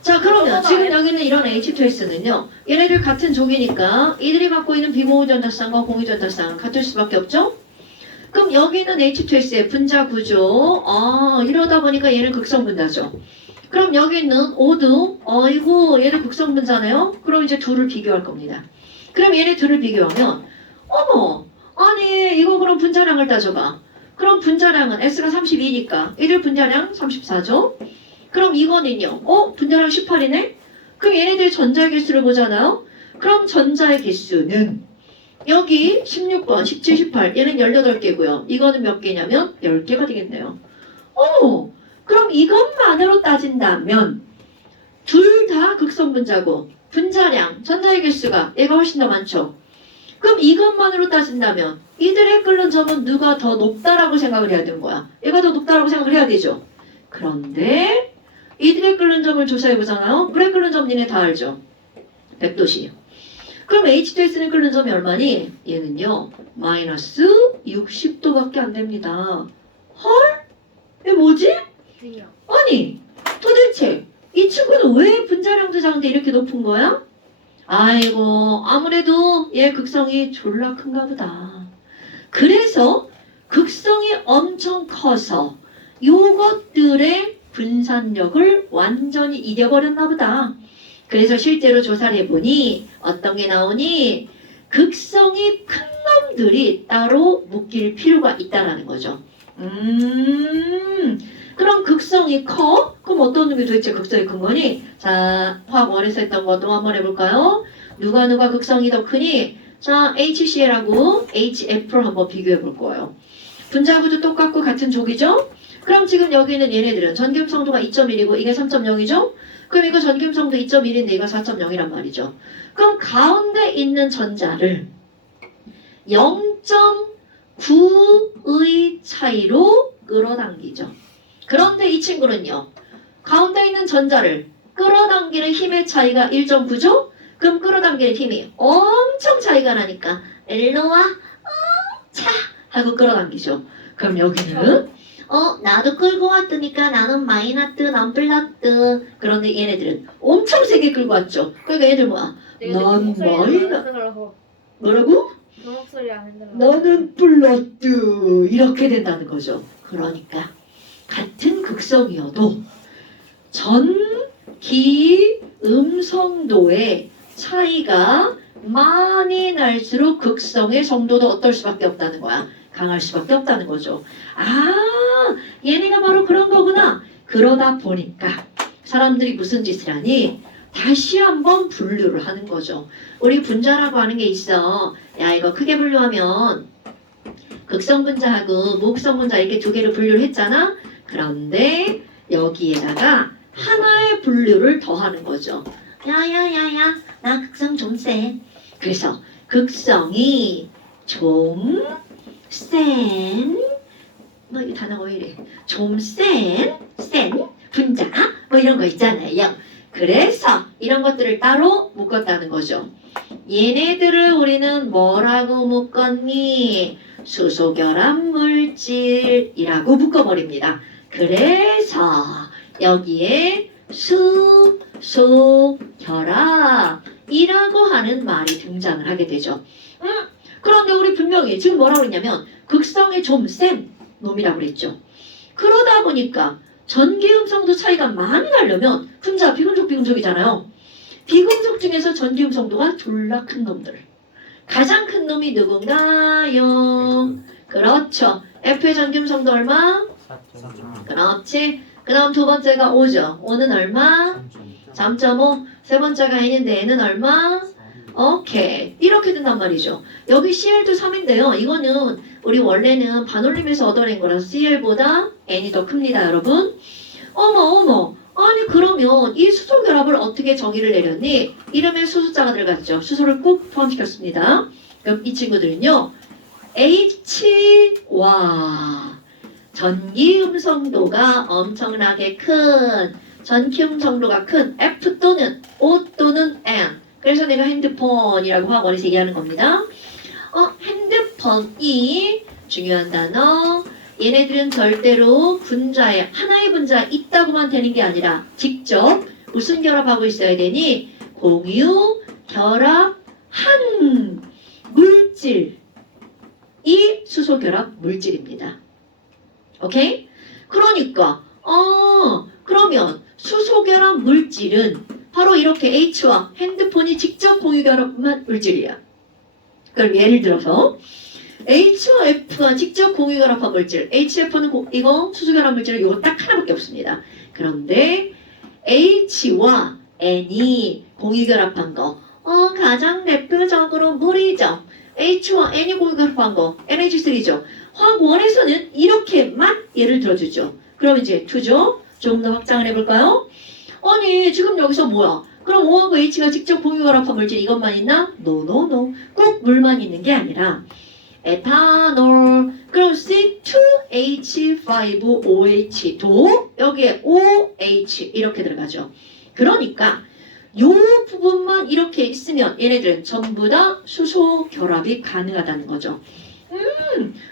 자 그러면 지금 여기는 이런 H2S는요. 얘네들 같은 종이니까 이들이 갖고 있는 비공유 전달쌍과 공유 전달쌍은 같을 수밖에 없죠? 그럼 여기 있는 H2S의 분자 구조 이러다 보니까 얘는 극성 분자죠. 그럼 여기 있는 O도 이거 얘는 극성 분자네요. 그럼 이제 둘을 비교할 겁니다. 그럼 얘네 둘을 비교하면 어머 아니 이거 그럼 분자량을 따져봐. 그럼 분자량은 S가 32니까 이들 분자량 34죠. 그럼 이거는요. 분자량 18이네? 그럼 얘네들 전자의 개수를 보잖아요. 그럼 전자의 개수는 여기 16번, 17, 18 얘는 18개고요. 이거는 몇 개냐면 10개가 되겠네요. 그럼 이것만으로 따진다면 둘 다 극성 분자고 분자량, 전자의 개수가 얘가 훨씬 더 많죠. 그럼 이것만으로 따진다면 이들의 끓는 점은 누가 더 높다라고 생각을 해야 되는 거야. 얘가 더 높다라고 생각을 해야 되죠. 그런데 이들의 끓는 점을 조사해 보잖아요. 그래 끓는 점 니네 다 알죠. 100도씨. 그럼 H2S는 끓는 점이 얼마니? 얘는요. 마이너스 60도밖에 안 됩니다. 헐? 이게 뭐지? 드디어. 아니 도대체 이 친구는 왜 분자량도 작은데 이렇게 높은 거야? 아이고 아무래도 얘 극성이 졸라 큰가 보다. 그래서 극성이 엄청 커서 요것들의 분산력을 완전히 이겨버렸나 보다. 그래서 실제로 조사를 해보니 어떤 게 나오니 극성이 큰 놈들이 따로 묶일 필요가 있다는 거죠. 그럼 극성이 커? 그럼 어떤 놈이 도대체 극성이 큰 거니? 자, 화학 원에서 했던 것도 한번 해볼까요? 누가 극성이 더 크니? 자, HCl하고 HF를 한번 비교해 볼 거예요. 분자구도 똑같고 같은 족이죠? 그럼 지금 여기 있는 얘네들은 전김성도가 2.1이고 이게 3.0이죠? 그럼 이거 전김성도 2.1인데 이거 4.0이란 말이죠. 그럼 가운데 있는 전자를 0.9의 차이로 끌어당기죠. 그런데 이 친구는요. 가운데 있는 전자를 끌어당기는 힘의 차이가 1.9죠? 그럼 끌어당기는 힘이 엄청 차이가 나니까 일로 와, 차 하고 끌어당기죠. 그럼 여기는 나도 끌고 왔으니까 나는 마이너스 난 플러스. 그런데 얘네들은 엄청 세게 끌고 왔죠. 그러니까 얘들 뭐야? 난 마이너스. 뭐라고? 그 목소리 안 들어. 너는 플러스 이렇게 된다는 거죠. 그러니까 같은 극성이어도 전기 음성도의 차이가 많이 날수록 극성의 성도도 어떨 수밖에 없다는 거야. 강할 수밖에 없다는 거죠. 아, 얘네가 바로 그런 거구나. 그러다 보니까 사람들이 무슨 짓을 하니? 다시 한번 분류를 하는 거죠. 우리 분자라고 하는 게 있어. 야, 이거 크게 분류하면 극성 분자하고 무극성 분자 이렇게 두 개를 분류를 했잖아. 그런데 여기에다가 하나의 분류를 더하는 거죠. 야야야야, 나 극성 좀 세. 그래서 극성이 좀 센, 뭐 이 단어가 왜 이래? 좀 센 분자 뭐 이런 거 있잖아요. 그래서 이런 것들을 따로 묶었다는 거죠. 얘네들을 우리는 뭐라고 묶었니? 수소결합 물질이라고 묶어버립니다. 그래서 여기에 수소결합이라고 하는 말이 등장을 하게 되죠. 그런데 우리 분명히 지금 뭐라고 했냐면 극성이 좀 센 놈이라고 그랬죠. 그러다 보니까 전기음성도 차이가 많이 나려면 분자 비금속이잖아요. 비금속 중에서 전기음성도가 졸라 큰 놈들. 가장 큰 놈이 누군가요? 그렇죠. F의 전기음성도 얼마? 4.5. 그렇지. 그 다음 두 번째가 5죠. 5는 얼마? 3.5. 세 번째가 N인데 N은 얼마? 오케이. 이렇게 된단 말이죠. 여기 CL도 3인데요. 이거는 우리 원래는 반올림에서 얻어낸 거라서 CL보다 N이 더 큽니다, 여러분. 어머. 아니 그러면 이 수소 결합을 어떻게 정의를 내렸니? 이름에 수소자가 들어갔죠. 수소를 꼭 포함시켰습니다. 그럼 이 친구들은요. H와 전기 음성도가 엄청나게 큰 전기 음성도가 큰 F 또는 O 또는 N. 그래서 내가 핸드폰이라고 학원에서 얘기하는 겁니다. 핸드폰이 중요한 단어. 얘네들은 절대로 분자에 하나의 분자 있다고만 되는 게 아니라 직접 무슨 결합하고 있어야 되니? 공유 결합한 물질이 수소 결합 물질입니다. 오케이? 그러니까 그러면 수소 결합 물질은 바로 이렇게 H와 핸드폰이 직접 공유 결합한 물질이야. 그럼 예를 들어서 H와 F가 직접 공유 결합한 물질. HF는 이거 수소 결합 물질은 이거 딱 하나밖에 없습니다. 그런데 H와 N이 공유 결합한 거. 가장 대표적으로 물이죠. H와 N이 공유 결합한 거. NH3죠. 화학원에서는 이렇게만 예를 들어주죠. 그럼 이제 2죠. 조금 더 확장을 해볼까요? 아니 지금 여기서 뭐야? 그럼 O하고 H가 직접 공유 결합한 물질 이것만 있나? 노. 꼭 물만 있는 게 아니라 에탄올, 그럼 C2H5OH도 여기에 OH 이렇게 들어가죠. 그러니까 요 부분만 이렇게 있으면 얘네들은 전부 다 수소 결합이 가능하다는 거죠.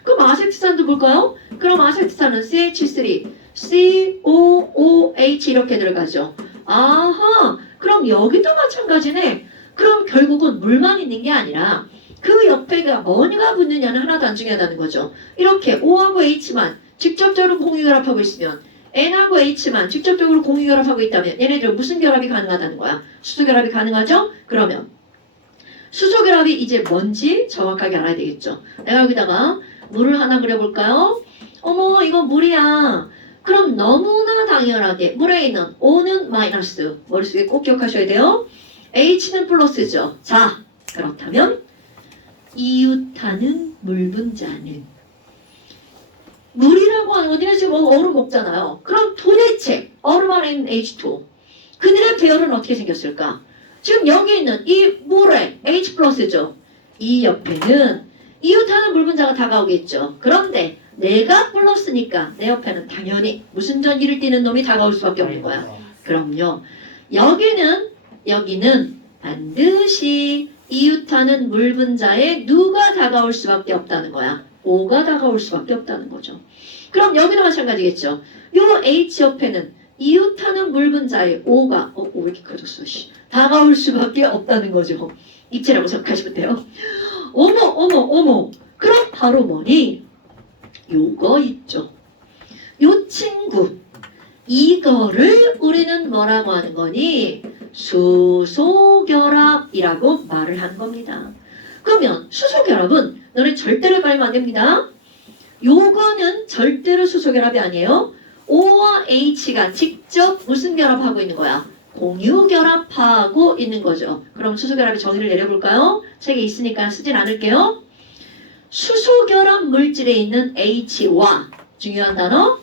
그럼 아세트산도 볼까요? 그럼 아세트산은 CH3, COOH 이렇게 들어가죠. 아하, 그럼 여기도 마찬가지네. 그럼 결국은 물만 있는 게 아니라 그 옆에가 뭐가 붙느냐는 하나도 안 중요하다는 거죠. 이렇게 O하고 H만 직접적으로 공유 결합하고 있으면 N하고 H만 직접적으로 공유 결합하고 있다면 얘네들은 무슨 결합이 가능하다는 거야? 수소 결합이 가능하죠? 그러면 수소 결합이 이제 뭔지 정확하게 알아야 되겠죠. 내가 여기다가 물을 하나 그려볼까요? 어머 이거 물이야. 그럼 너무나 당연하게 물에 있는 O는 마이너스, 머릿속에 꼭 기억하셔야 돼요. H는 플러스죠. 자, 그렇다면 이웃하는 물 분자는 물이라고 하는 건 니네 지금 얼음 먹잖아요. 그럼 도대체 얼음 안에 있는 H2O 그들의 배열은 어떻게 생겼을까? 지금 여기 있는 이 물에 H 플러스죠. 이 옆에는 이웃하는 물 분자가 다가오겠죠. 그런데 내가 플러스니까 내 옆에는 당연히 무슨 전기를 띠는 놈이 다가올 수밖에 없는 거야. 그럼요. 여기는 반드시 이웃하는 물 분자에 누가 다가올 수밖에 없다는 거야. O가 다가올 수밖에 없다는 거죠. 그럼 여기도 마찬가지겠죠. 요 H 옆에는 이웃하는 물 분자의 O가 왜 이렇게 커졌어? 다가올 수밖에 없다는 거죠. 입체라고 생각하시면 돼요. 어머. 그럼 바로 뭐니? 요거 있죠. 요 친구. 이거를 우리는 뭐라고 하는 거니? 수소결합이라고 말을 한 겁니다. 그러면 수소결합은 너네 절대로 말면 안 됩니다. 요거는 절대로 수소결합이 아니에요. O와 H가 직접 무슨 결합하고 있는 거야? 공유결합하고 있는 거죠. 그럼 수소결합의 정의를 내려볼까요? 책에 있으니까 쓰진 않을게요. 수소결합 물질에 있는 H와 중요한 단어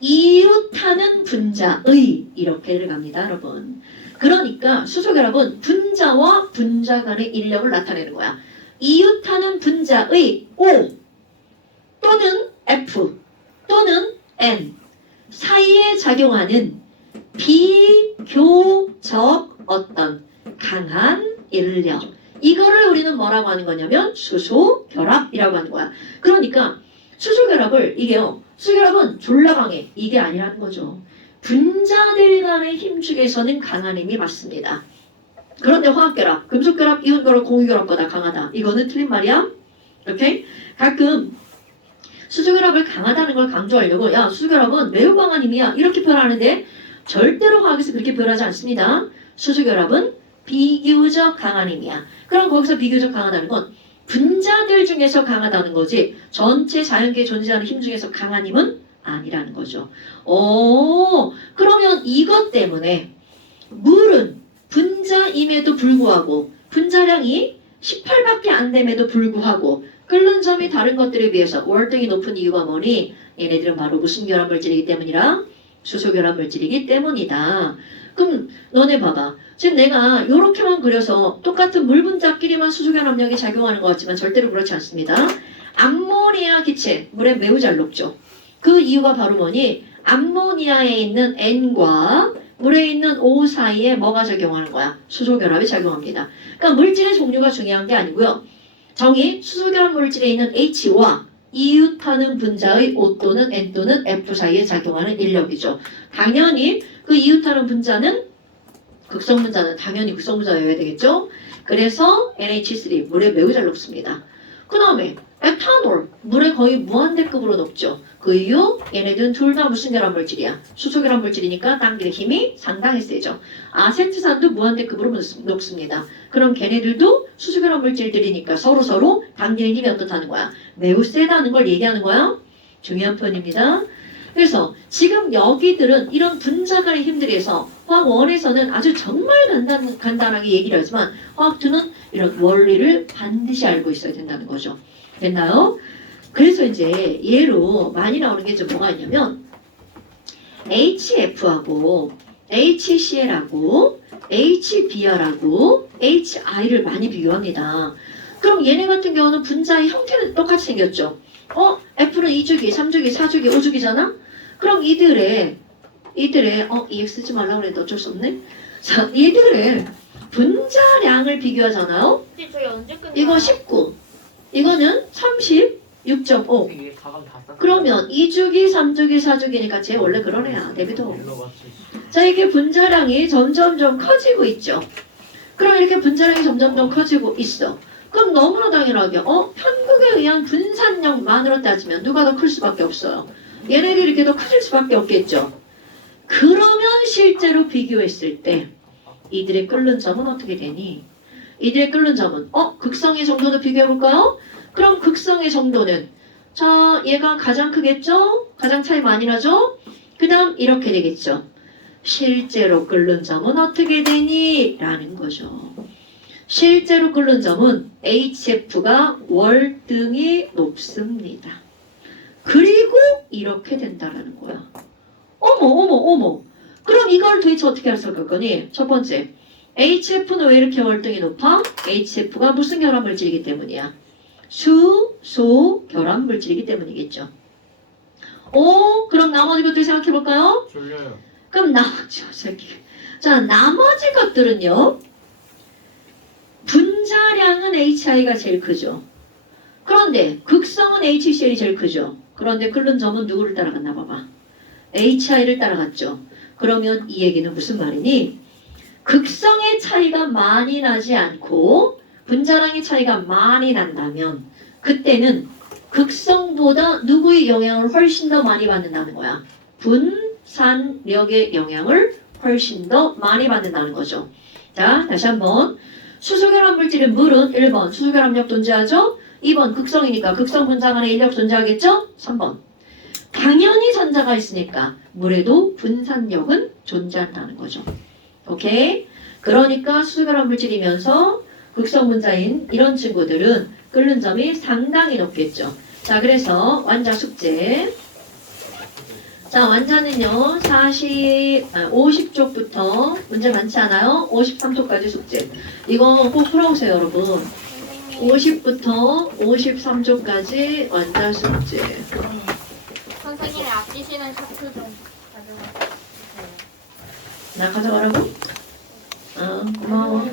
이웃하는 분자의 이렇게 들어갑니다, 여러분. 그러니까 수소결합은 분자와 분자 간의 인력을 나타내는 거야. 이웃하는 분자의 O 또는 F 또는 N 사이에 작용하는 비교적 어떤 강한 인력 이거를 우리는 뭐라고 하는 거냐면 수소결합이라고 하는 거야. 그러니까 수소결합을 수소결합은 졸라 강해 이게 아니라는 거죠. 분자들 간의 힘축에서는 강한 힘이 맞습니다. 그런데 화학결합, 금속결합, 이온결합, 공유결합보다 강하다. 이거는 틀린 말이야. 오케이? 가끔 수소결합을 강하다는 걸 강조하려고 야 수소결합은 매우 강한 힘이야 이렇게 표현하는데 절대로 화학에서 그렇게 표현하지 않습니다. 수소결합은 비교적 강한 힘이야. 그럼 거기서 비교적 강하다는 건 분자들 중에서 강하다는 거지 전체 자연계에 존재하는 힘 중에서 강한 힘은 아니라는 거죠. 그러면 이것 때문에 물은 분자임에도 불구하고 분자량이 18밖에 안 됨에도 불구하고 끓는 점이 다른 것들에 비해서 월등히 높은 이유가 뭐니? 얘네들은 바로 무슨 결합 물질이기 때문이라? 수소 결합 물질이기 때문이다. 그럼 너네 봐봐. 지금 내가 이렇게만 그려서 똑같은 물 분자끼리만 수소 결합력이 작용하는 것 같지만 절대로 그렇지 않습니다. 암모니아 기체, 물에 매우 잘 녹죠. 그 이유가 바로 뭐니? 암모니아에 있는 N과 물에 있는 O 사이에 뭐가 작용하는 거야? 수소 결합이 작용합니다. 그러니까 물질의 종류가 중요한 게 아니고요. 정의 수소결합 물질에 있는 H와 이웃하는 분자의 O 또는 N 또는 F 사이에 작용하는 인력이죠. 당연히 그 이웃하는 분자는 극성분자는 당연히 극성분자여야 되겠죠. 그래서 NH3 물에 매우 잘 녹습니다. 그 다음에 에탄올 물에 거의 무한대급으로 녹죠. 그 이유 얘네들은 둘 다 무슨 결합 물질이야? 수소결합 물질이니까 당기는 힘이 상당히 세죠. 아세트산도 무한대급으로 녹습니다. 그럼 걔네들도 수소결합 물질들이니까 서로 당기는 힘이 어떻다는 거야? 매우 세다는 걸 얘기하는 거야. 중요한 표현입니다. 그래서 지금 여기들은 이런 분자 간의 힘들에서 화학 1에서는 아주 정말 간단하게 얘기를 하지만 화학 2는 이런 원리를 반드시 알고 있어야 된다는 거죠. 됐나요? 그래서 이제 예로 많이 나오는 게 좀 뭐가 있냐면 HF하고 HCl하고 HBr하고 HI를 많이 비교합니다. 그럼 얘네 같은 경우는 분자의 형태는 똑같이 생겼죠. F는 2주기, 3주기, 4주기, 5주기잖아? 그럼 이들의 EX 쓰지 말라고 그랬는데 어쩔 수 없네. 자, 이들의 분자량을 비교하잖아요. 근데 저희 언제 끝나? 이거 19, 이거는 36.5. 이게 가방 다 쌌어. 그러면 2주기, 3주기, 4주기니까 쟤 원래 그런 애야. 내비둬. 일로 갔지. 자, 이게 분자량이 점점점 커지고 있죠. 그럼 이렇게 분자량이 점점점 커지고 있어. 그럼 너무나 당연하게 편국에 의한 분산력만으로 따지면 누가 더 클 수밖에 없어요. 얘네들이 이렇게 더 커질 수밖에 없겠죠. 그러면 실제로 비교했을 때 이들의 끓는 점은 어떻게 되니? 이들의 끓는 점은 극성의 정도도 비교해볼까요? 그럼 극성의 정도는 자 얘가 가장 크겠죠? 가장 차이 많이 나죠? 그 다음 이렇게 되겠죠. 실제로 끓는 점은 어떻게 되니? 라는 거죠. 실제로 끓는 점은 HF가 월등히 높습니다. 그리고 이렇게 된다라는 거야. 어머. 그럼 이걸 도대체 어떻게 해석할 거니? 첫 번째, HF는 왜 이렇게 월등히 높아? HF가 무슨 결합 물질이기 때문이야? 수소 결합 물질이기 때문이겠죠. 그럼 나머지 것들 생각해 볼까요? 졸려요. 그럼 나머지 것들은요. 분자량은 HI가 제일 크죠. 그런데 극성은 HCl이 제일 크죠. 그런데 끓는 점은 누구를 따라갔나 봐봐. HI를 따라갔죠. 그러면 이 얘기는 무슨 말이니? 극성의 차이가 많이 나지 않고 분자량의 차이가 많이 난다면 그때는 극성보다 누구의 영향을 훨씬 더 많이 받는다는 거야. 분산력의 영향을 훨씬 더 많이 받는다는 거죠. 자, 다시 한번. 수소결합 물질인 물은 1번 수소결합력 존재하죠? 2번 극성이니까 극성 분자 간에 인력 존재하겠죠? 3번. 당연히 전자가 있으니까 물에도 분산력은 존재한다는 거죠. 오케이? 그러니까 수소결합 물질이면서 극성 분자인 이런 친구들은 끓는 점이 상당히 높겠죠. 자, 그래서 완자 숙제. 자, 완자는요, 50쪽부터 문제 많지 않아요? 53쪽까지 숙제. 이거 꼭 풀어오세요, 여러분. 50부터 53쪽까지 완자 숙제. 선생님이 아끼시는 셔츠 좀 가져가. 나 가져가라고? 고마워.